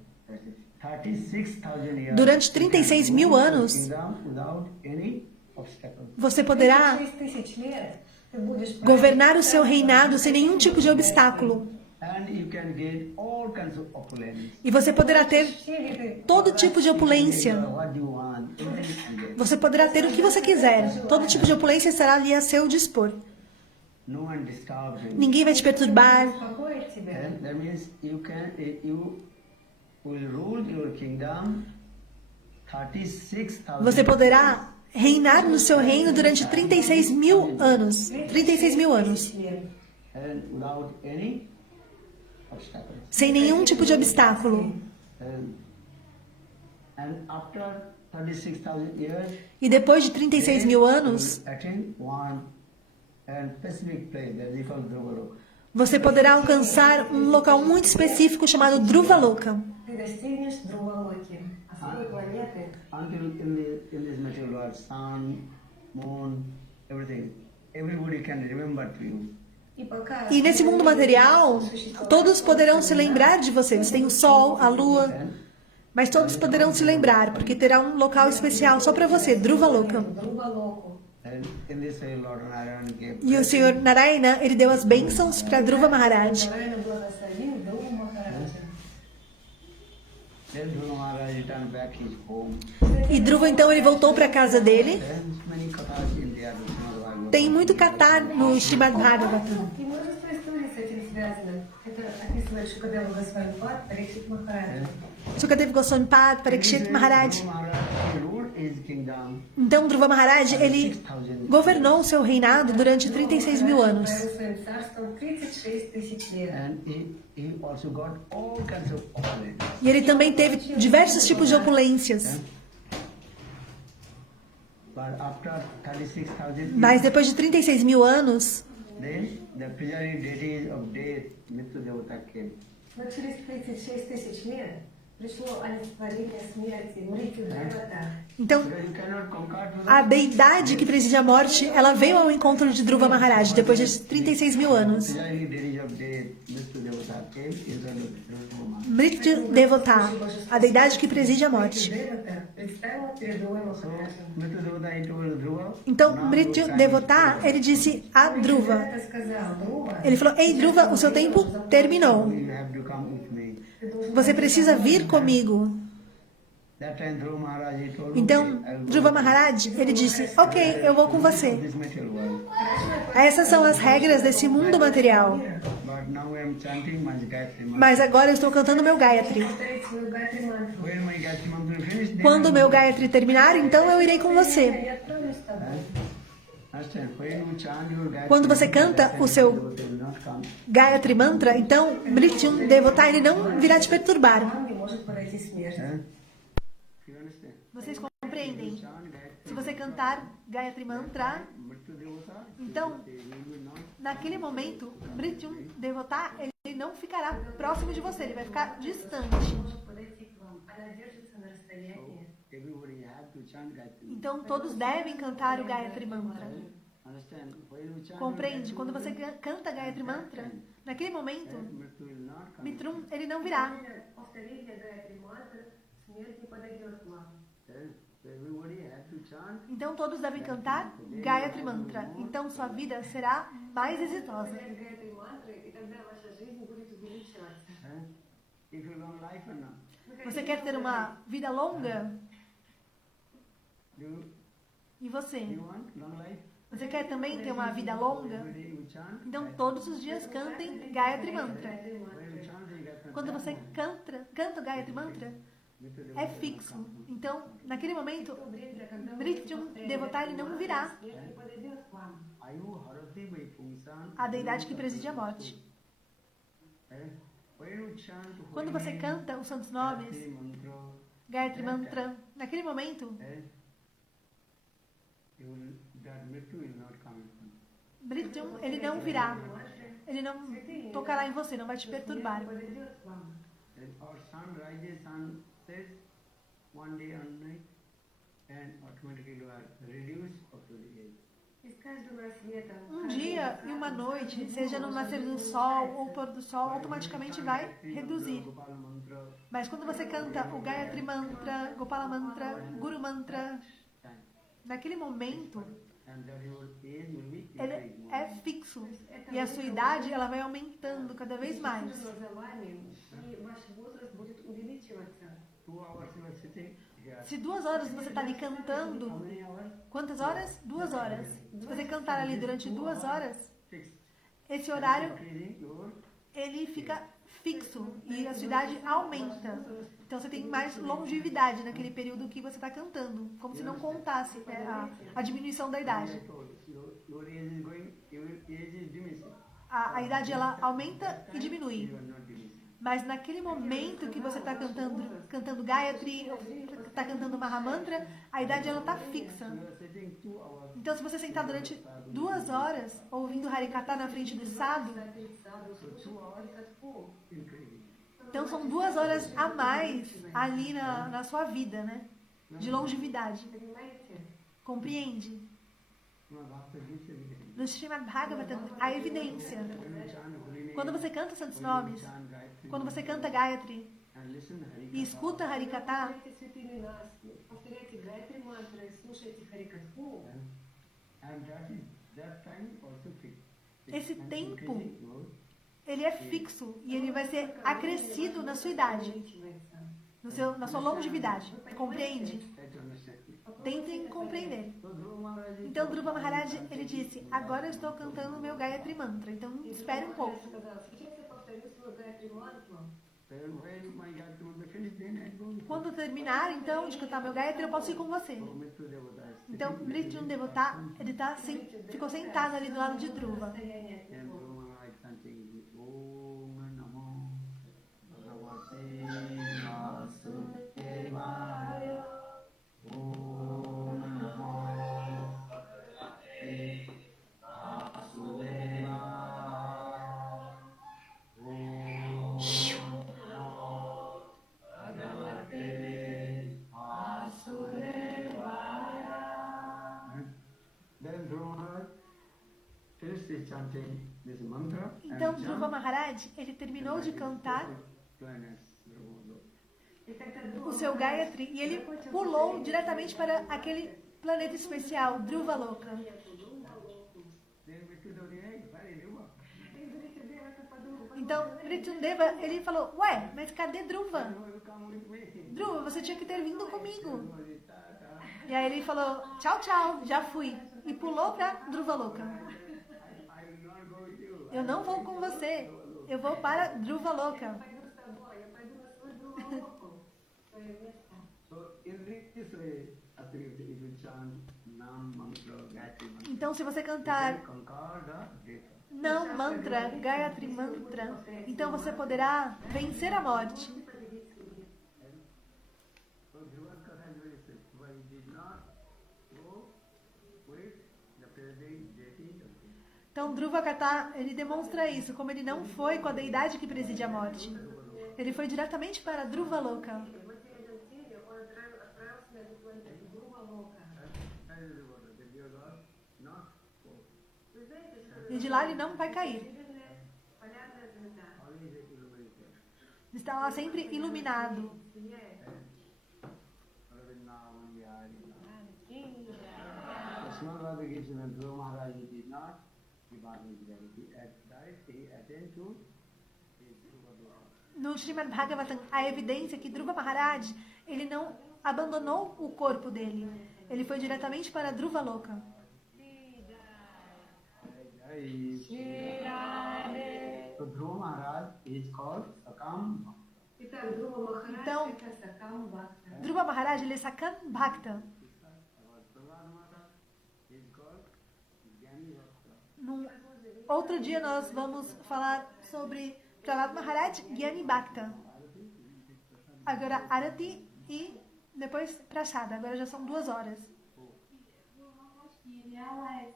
36,000 years. Durante 36 mil anos, Kingdom without any obstacle. você poderá 6000 лет ты будешь governar o seu reinado sem nenhum tipo de obstáculo. And you can get all kinds of opulence. E você poderá ter Все виды todo tipo de opulência. What you want, everything you can get. Você poderá ter o que você quiser. Todo tipo de opulência estará ali a seu dispor. No one disturbs you. Ninguém vai te perturbar. успокоит тебя. And that means you will rule your kingdom 36,000. Você poderá reinar no seu reino durante 36 mil anos. 36 mil anos. And without any obstacles. Sem nenhum tipo de obstáculo. And after 36,000 years, E depois de 36 mil anos, attain one and specific place that is called Dhruvaloka. você poderá alcançar um local muito específico chamado Dhruvaloka. Ты достигнешь Друвалоки, особой планеты. Until in this material world, sun, moon, everything, everybody can remember to you. И пока E nesse mundo material, todos poderão se lembrar de você. Você tem o sol, a lua, mas todos poderão se lembrar, porque terá um local especial só para você, Dhruvaloka. Друвалоку. And in this way, Lord Narayana gave. E o Senhor Narayana, ele deu as bênçãos para Dhruva Maharaj. Нарайна благословил Друва Махараджа. Then Dhruva Maharaj returned back his home. E Dhruva, então, ele voltou para a casa dele. Then many kathas in there. Tem muito catar no Srimad Bhagavatam. И множество историй с этим связано. Это описывает Шукадева Госвами-пад, Парикшит Махарадж. Sukadeva Goswami Pad, Parikshit Maharaj. Dhruva Maharaj ruled his kingdom Então, Dhruva Maharaj, ele governou o seu reinado durante 36 mil anos. Правил своим царством 36 тысяч лет. and he also got all kinds of opulence. E ele também teve diversos tipos de opulências. But after 36,000 Mas depois de 36 mil anos, then the presiding deities of death, Mrityu Devata came. Но через 36 тысяч лет пришло олицетворение смерти, Мритю Девата. então, Because you cannot conquer to a deidade que preside a morte, ela veio ao encontro de Dhruva Maharaj depois de 36 mil anos. presiding deities of death, Mrityu Devata came in front of Dhruva Maharaj. Mrityu Devata, a deidade que preside a morte. Девата представила перед Друвой Махараджем. Mrityu Devata he told Dhruva. Então, "Now Mrityu your time Devata, ele disse a Dhruva. Девата сказал, Друва, Ele falou, ei Dhruva, o seu tempo terminou. you have to come with me. ты должен Você precisa vir comigo. That time Dhruva Maharaj he told Então, "Okay, I will Dhruva go Maharaj, ele disse, ok, eu vou com você. to this material world. Essas são as regras desse mundo material. But now I am chanting my Gayatri Mantra. Mas agora eu estou cantando meu Gayatri. повторить свою Гайатри мантру. When my Gayatri Mantra is finished, then Quando o meu Gayatri terminar, então eu irei com você. Я отправлюсь с тобой. understand? When you chant your Gayatri Quando você canta o seu they will not come. Gayatri Mantra, então Mrityu Devata, ele não virá te perturbar. Вам не может подойти смерть. You understand? Vocês compreendem? Chant Gayatri Se você cantar Gayatri Mantra, Mrityu Devata, então, he will not. naquele momento, Mrityu Devata, ele não ficará próximo de você, ele vai ficar distante. Может подойти к вам. Она держится на расстоянии. Everybody have to chant Gayatri. Então, todos devem cantar o Gayatri Mantra. Understand? When you chant Compreende? Quando você canta Gayatri Mantra, naquele momento, Mrityu will not come. Mitrum, ele não virá. Повторение Гайатри мантры, смерть не подойдет к вам. So everybody have to chant. Então, todos devem cantar Gayatri Mantra. Então, sua vida será mais exitosa. Гайатри мантры, и тогда ваша жизнь будет увеличиваться. If you long life or not. Você quer ter uma vida longa? Do E você? you want long life? Você quer também ter uma vida longa? Every day you chant. Então, todos os dias cantem Gayatri Mantra. When you chant the Gayatri Quando você canta o Gayatri Mantra, é fixo. Então, naquele momento, Mrityu Devata, ele não virá. Смерть не подойдет к вам. Ayu Harati Vai Pungsan. A deidade que preside a morte. When you chant Quando você canta os santos nomes, Gayatri Mantra, Gayatri Mantra, naquele momento, that Mrityu will not come in front. Mrityu, ele não virá. Ele não tocará em você, não vai te perturbar. Подойдет к вам. Our sun rises, sun sets one day and night, and automatically you are reduced up to the age. Из каждого рассвета, Um dia e uma noite, seja no nascer do sol ou pôr do sol, automaticamente vai reduzir. Gopala Mantra, Mas quando você canta o Gayatri Mantra, Gopala Mantra, Guru Mantra, time. naquele momento, and that your age will be ele increasing. é fixo. E a sua idade, ela vai aumentando cada vez mais. За вами, и ваш возраст будет увеличиваться. 2 hours you are sitting here. Se 2 horas você está ali How cantando, many hours? quantas horas? 2 horas. Se você cantar ali durante 2 horas, Fixed. esse horário Increasing your ele fica fixo e a sua idade aumenta. Então você tem mais longevidade naquele período que você está cantando, como se não contasse, né, a diminuição da idade. your age is going, your age is diminishing. A idade ela aumenta e diminui. You are not diminishing. Mas naquele momento que você está cantando Gayatri, está cantando Mahamantra, a idade ela está fixa. You are sitting 2 hours. Então se você sentar durante 2 horas ouvindo Harikata na frente do sadhu, So 2 hours increasing. então são 2 horas a mais ali na sua vida, né? De longevidade. Понимаете? Compreende? No, Bhakta gives evidence. No Srimad Bhagavatam, a evidência. When you chant holy name, Quando você canta santos when you nomes, chant Gayatri, quando você canta Gayatri and listen Harikatha, e escuta Harikata, Повторяйте святыми нас, повторяйте Гайатри мантры, слушайте Харикатху. and that time also fixed. Esse And tempo increasing your ele é fixo e ele vai ser acrescido na sua idade, na sua longevidade. Compreende? try to understand. Tentem compreender. So Dhruva Maharaj is Então Dhruva Maharaj, ele disse, agora eu estou cantando o meu Gayatri Mantra, então espere um pouco. Сказал, сейчас я повторю свою Гайатри мантру. Then when my Gayatri Mantra finished, then I go. Quando terminar, então, de cantar meu Gayatri, eu posso ir com você. So Mrityu Devata is Então, sitting Mrityun Devata, ele ficou sentado ali do lado de Dhruva. Состояние от and него. Dhruva Maharaj chanting Om Namo Bhagavate Vasudevaya Om Namo Bhagavate Vasudevaya Om Namo Bhagavate Vasudevaya. Then Dhruva Maharaj finished his chanting this mantra. Então, and Dhruva Maharaj, ele terminou de cantar И тогда Dhruva o seu Gayatri e ele pulou diretamente para aquele planeta especial, Dhruva Loka. Então, Mrityundeva, ele falou, ué, mas cadê Dhruva? Dhruva, você tinha que ter vindo comigo. E aí ele falou, tchau, tchau, já fui. E pulou para Dhruva Loka. Eu não vou com você, eu vou para Dhruva Loka. пойду с тобой, я пойду на свою Dhruva Loku, в свое место. So in this way, if you chant Nam Mantra, Gayatri Mantra, Então, se você you cantar can conquer the death. Não Mantra, Gayatri Mantra, então você poderá vencer a morte. Победить судьбу. So Dhruva's Katha is very simple. Why he did not go with the present deity of the Então, Dhruva Katha, ele demonstra isso, como ele não foi com a deidade que preside a morte. Ele foi diretamente para Dhruva Loka. В материальном теле он отправился на эту планету Dhruva Loka. that is the water. The dear God not go. Вы знаете, что E de lá ele não vai cair. Северная полярная звезда Always illuminated. Ele está lá sempre iluminado. сияет. Vrindavan Vihari. The Srimad Bhagavad Gita when Dhruva Maharaj did not give up his deity, directly attend to his Dhruva Loka. No Srimad Bhagavatam, a evidência que Dhruva Maharaj, ele não abandonou o corpo dele. Ele foi diretamente para Dhruva Loka. So Dhruva Maharaj is called Sakam Bhakta. Итак, Dhruva Maharaj Então, это Sakam Bhakta. Dhruva Maharaj, ele é Sakam Bhakta. Our Prahlad Maharaj is called Jnani Bhakta. Num outro dia nós vamos falar sobre Prahlad Maharaj Gyani Bhakta. Agora Arati e depois Prasada. Agora já são 2 horas. He realized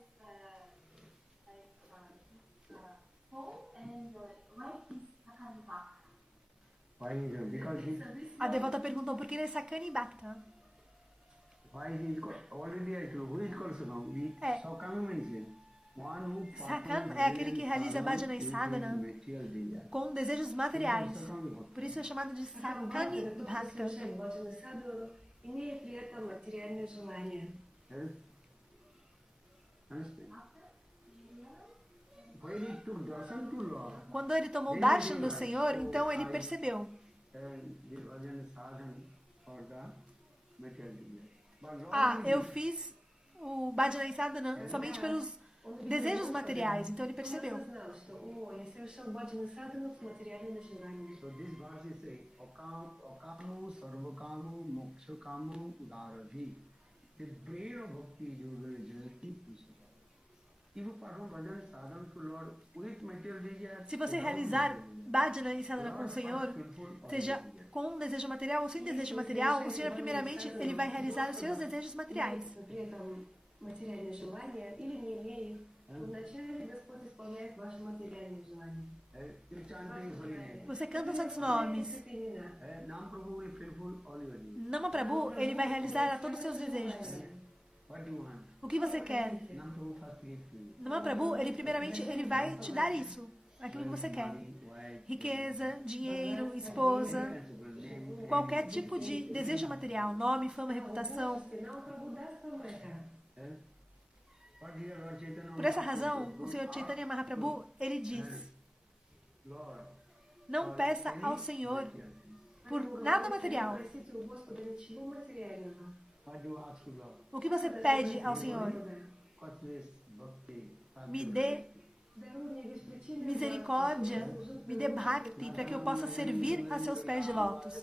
soul and why he's Sakani Bhakta. Why is it? Because he, A devota perguntou por que ele é Sakani Bhakta. why he is called, already I told, who is called Sakam? We, É. Sakam means one who Sakam é aquele que realiza bhajana e sadhana material desire. com desejos materiais. Sakam Bhakta. Por isso é chamado de Sakam Sakani Bhakta, который Bhakta. совершает баджаны саду, имея при этом материальные желания. Yes? Understand? When he took darshan to Lord, Quando ele tomou o darshan do Senhor, então ele percebeu. and this was an sadhan for the material desire. But Lord Ah, eu did- fiz o Bhajana Sadhana somente pelos desejos materiais. Então ele percebeu. Он осознал, что, о, я совершил баджана садану с материальными желаниями. So this verse is saying, Okamu sarvakamu mokshakamu udarabhi. The brain of bhakti is usually jyoti pusaka. If you perform bhajan sadhana to Lord with material desire, Se você realizar Bhajana e Sadhana com o Senhor, seja com um desejo material ou sem desejo material, o Senhor primeiramente ele vai realizar os seus desejos materiais. При этом материальные желания или не имея их, вначале Господь исполняет ваши материальные желания. you chanting holy name. Você canta os santos nomes. Nam Prabhu will fulfill all your needs. Nama Prabhu, ele vai realizar a todos os seus desejos. What do you want? O que você quer? Nam Prabhu first gives you. Nama Prabhu, ele primeiramente ele vai te dar isso, aquilo que você quer. Riqueza, dinheiro, esposa, qualquer tipo de desejo material, nome, fama, reputação. Нам Прабху даст вам это. What did Lord Chaitanya? Por essa razão, o Senhor Chaitanya Mahaprabhu, ele diz: Lord, não peça ao Senhor por nada material. Просите у Господа ничего материального. what do you ask to Lord? O que você pede ao Senhor? Costless bhakti. Me dê Даруй мне без причины misericórdia, me dê bhakti, para que eu possa servir a seus pés de lótus.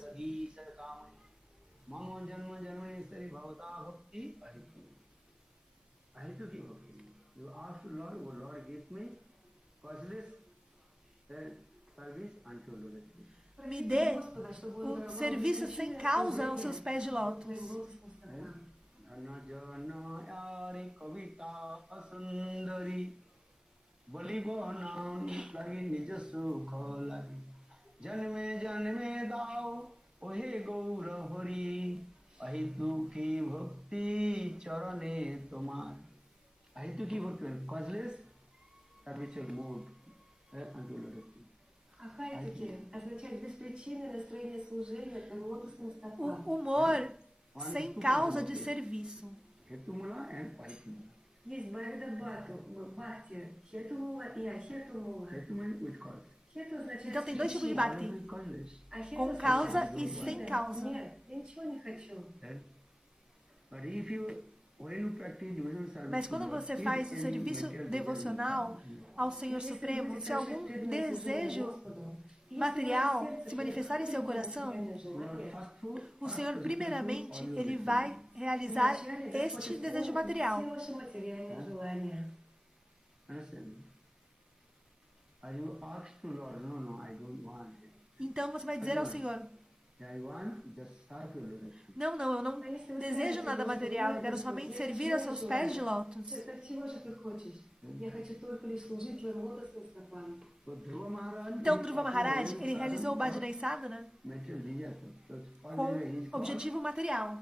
Mama janma janmanestari bhavata bhakti ahitu. Ahitu ki bhakti. You ask to Lord, oh Lord, give me costless service unto Lord. Me dê o serviço sem causa aos seus pés de lótus. Jana jana yari kavita asundari बलिगोनाम लगी निज सुख लगी जन्मे जन्मे दाओ ओहे गौर हरि अहितु की भक्ति चरणे तुम्हार अहितु की भक्ति causeless habitual mood unto Lord. Ахайтики означает без причины настроение служения к лотосным стопам. O humor sem causa de serviço. Hetumula and Paritumula. Есть Бхагавада Бхакти, Хетумула и Ахетумула. Hetuman with cause. Хету означает Então tem dois tipos de bhakti. With causeless. а хету Com означает causa e служение. sem causa. Нет, я ничего не хочу. But if you when you practice devotional service, Mas quando você faz o serviço devocional ao Senhor Supremo, se algum desejo material se manifestar em seu coração, o Senhor primeiramente ele vai realizar este desejo material. Все ваши материальные желания. Understand? Are you asked to Lord? No, I don't want it. Então você vai dizer ao Senhor: I want just serve you, Lord. não, eu não desejo nada material, eu quero somente servir aos seus pés de lótus. Так чего же ты хочешь? Я хочу только лишь служить твоим лотосным стопам. So Dhruva Maharaj, Então Dhruva Maharaj, ele realizou o Bhajana Sadhana material desire. So com first is called objetivo material.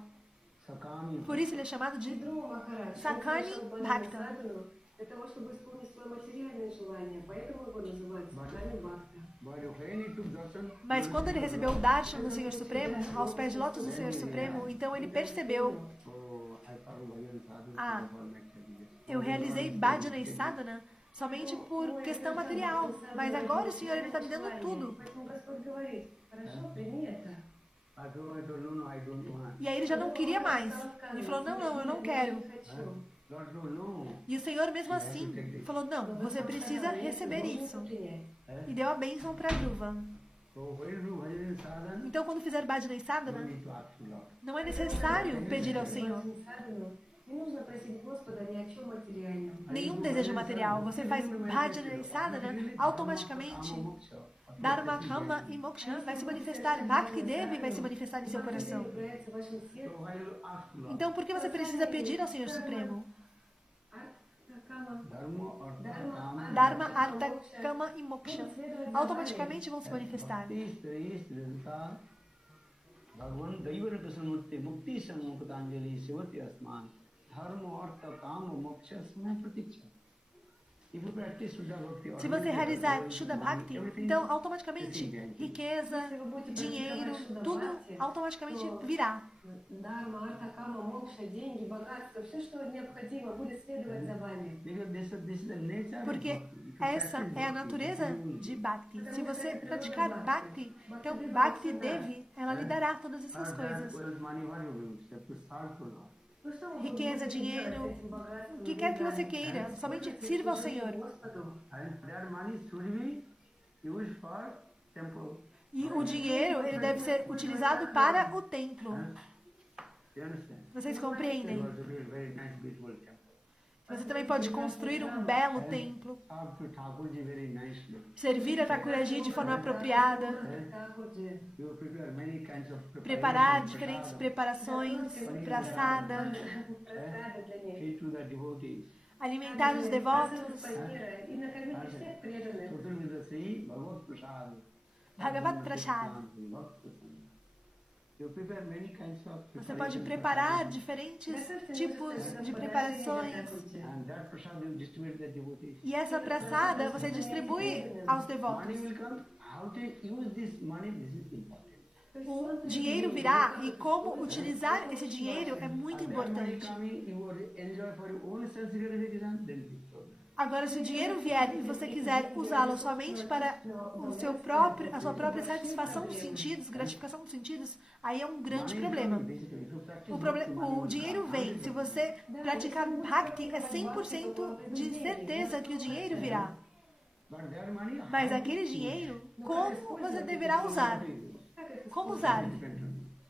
Sakami. Por isso ele é chamado de Друга Махарадж, Сакани он пришел Бхакта. Бхактану для того, чтобы исполнить свое материальное желание, поэтому его называют Сакани Бхакта. But when he took darshan, Mas quando ele recebeu o darshan do Senhor Supremo, aos pés de lótus do Senhor Supremo, então ele percebeu: oh, I follow Bhajan sadhu Ah. for material desire. eu realizei Bhajana Sadhana somente por questão material, mas agora o Senhor ele está me dando tudo. Поэтому Господь говорит, хорошо, прими это. I told no, I don't want. E aí ele já não queria mais. Ele falou: não, eu não quero. Не хочу. Lord, no. E o Senhor mesmo assim falou: não, você precisa receber isso. E deu a bênção para Dhruva. So when you do Bhajan sadhana, Então quando fizer Bhajana you Sadhana, need to ask to Lord. não é necessário pedir ao Senhor Не нужно просить Господа ни о чем материальном. nenhum desejo material. Você faz Bhajana Sadhana, automaticamente Dharma, Kama e Moksha vai se manifestar. Bhakti Devi vai se manifestar em seu coração. Является вашим So сердцем. why you ask to Lord? Então por que você precisa pedir ao Senhor Supremo? Dharma, Artha, Kama e Moksha automaticamente vão se manifestar. Bhagavan Daivara Prasanmurti Mukti Sammukatanjali Sivati Asman Dharma Artha Kama Moksha Smaya Pratiksha. If you practice Shuddha Bhakti, Se você realizar Shuddha Bhakti, everything então is automaticamente getting gained. riqueza, dinheiro, tudo automaticamente virá. Дарма, арта, кама, мокша, деньги, богатство, все, что необходимо, будет следовать за вами. Because this is the nature of Porque Bhakti. If you essa practice é a Bhakti, natureza you will de Bhakti. Se você praticar Bhakti, então Bhakti Devi, ela lhe dará todas essas have that coisas. wealth, money, what you will, you have to serve to Lord. Ну, что вы Riqueza, будете dinheiro, делать с этим богатством, o que quer que você деньгами? queira, somente Служите sirva ao Senhor. Господу. And that money should be used for temple. E o dinheiro, ele deve ser utilizado para o templo. You understand? Vocês You compreendem? also build very nice, beautiful temple. Você também pode construir um belo templo, Serve to Thakurji very nicely. servir a Thakuraji de forma apropriada, Так вот же. You prepare many kinds of preparar preparations, diferentes prasada, preparações, praçada, Просада для них. feed to the devotees. alimentar os devotos, И накормить всех преданных. Chaturvidasi Bhagavad Prasad. Bhagavad Prasad. You prepare many kinds of Você pode preparations, preparar diferentes tipos de preparações. and that prasad you distribute the devotees. E essa praçada você distribui aos devotos. Money will come. How to use this money? This is important. O dinheiro virá e como utilizar esse dinheiro é muito And that money importante. coming, you will enjoy for your own sense gratification, then it is problem. Agora, se o dinheiro vier e você quiser usá-lo somente para a sua própria satisfação dos sentidos, gratificação dos sentidos, aí é um grande problema. O dinheiro vem. Se você praticar Bhakti, é 100% de certeza que o dinheiro virá. But that money, Mas aquele dinheiro, como você deverá usar? Como usar?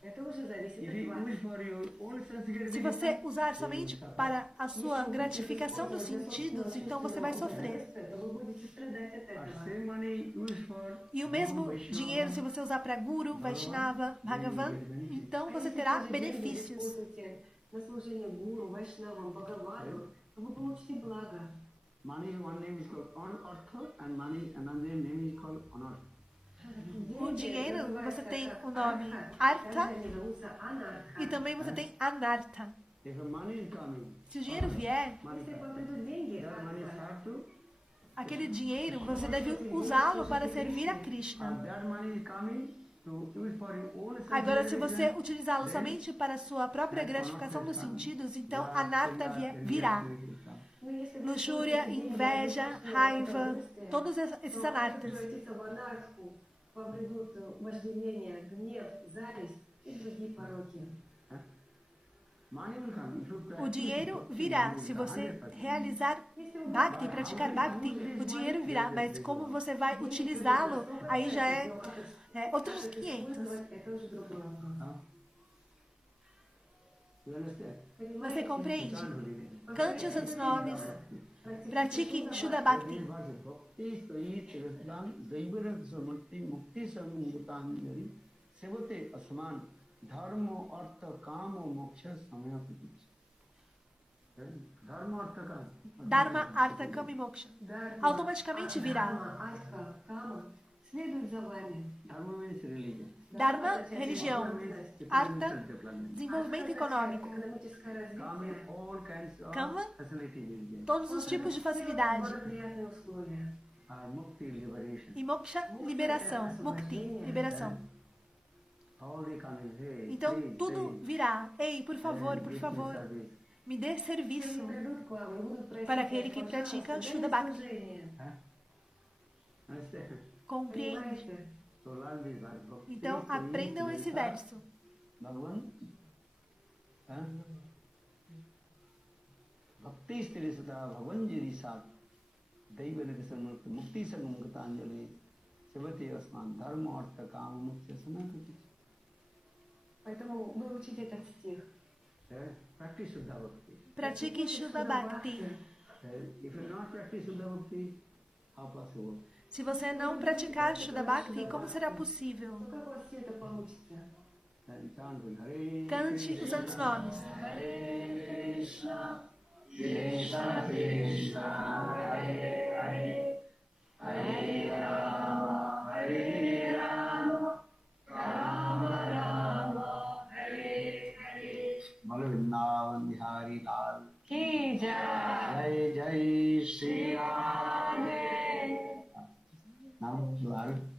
Это уже зависит if от you вас. use for your own sense Se gratification, você usar somente para a sua gratificação dos sentidos, então você vai sofrer. Вы будете страдать от or этого. same money used for E o mesmo dinheiro, se você usar para Guru, Vaishnava, Bhagavan, então você terá benefícios. Используйте на служение гуру, вайшнавам, Бхагавану, вы получите благо. money, one name is called Anartha, and money, another name is called Anartha. O dinheiro, você tem o nome Artha e também você tem Anartha. If the money is coming, Se o dinheiro vier, money Если comes. попадут деньги, That money is served to, aquele dinheiro você deve usá-lo para servir a Krishna. and that money is coming to use for your own sense Agora, se você gratification, utilizá-lo somente para a sua própria gratificação dos sentidos, então Anartha virá. ну, если вы Luxúria, inveja, raiva, todos esses anartas. превратиться в анарху, побредут вожделение, гнев, зависть и другие пороки. money will come. If you O practice dinheiro bhakti, virá. money Se will come, você 100%. realizar Bhakti, praticar Bhakti, o dinheiro virá. Mas como você vai utilizá-lo, aí já é outros 500. Это уже другой вопрос. Huh? You understand? Você compreende? Can't believe it. Cante os santos nomes, pratique Shuddha Bhakti. Bhakti Sayi Chiraslan Daivara Samurti Mukti Samungutangari Sevate Asman Dharma Artha Kama Moksha Samayapati. Dharma Artha Kama. Dharma, Artha, Kama e Moksha. Дharma, Automaticamente virá. Artha, Kama, следует за вами. Dharma means religion. Dharma, religião. Artha, desenvolvimento econômico. Экономическое Kama развитие. means all kinds of Kama, facilities will get. todos os tipos de facilidade. Благоприятные условия. Mukti liberation. E Moksha, liberação. Mukti, liberação. All the coming, hey, Então, please, tudo please, virá. Ei, por give favor, me por favor, service. me dê serviço. Они придут к вам и будут просить Para aquele que вас, pratica пожалуйста, Shuddha дай Bhakti. служение. Understand? Compreende? Понимаете? So learn this verse. Bhakti Então, Sayi aprendam esse Chiraslan verso. Bhagavan. Bhakti Stirisada Bhavan Jirisat Daivanakasamurti Mukti Samungutangari Sevate Asman Dharma Artha Kama Moksha Samayapati. Поэтому выучите этот стих. Practice Shuddha Bhakti. Pratique Shuddha Bhakti. If you not practice Shuddha Bhakti, how possible? Se você não praticar Shuddha Bhakti, como será possível? Ну как у вас все это получится? Then chant with Hare Cante os Krishna, santos nomes. Bala Vrindavan Bihari Lal Ки Jai Jai Shri Radhe. Now, Lal.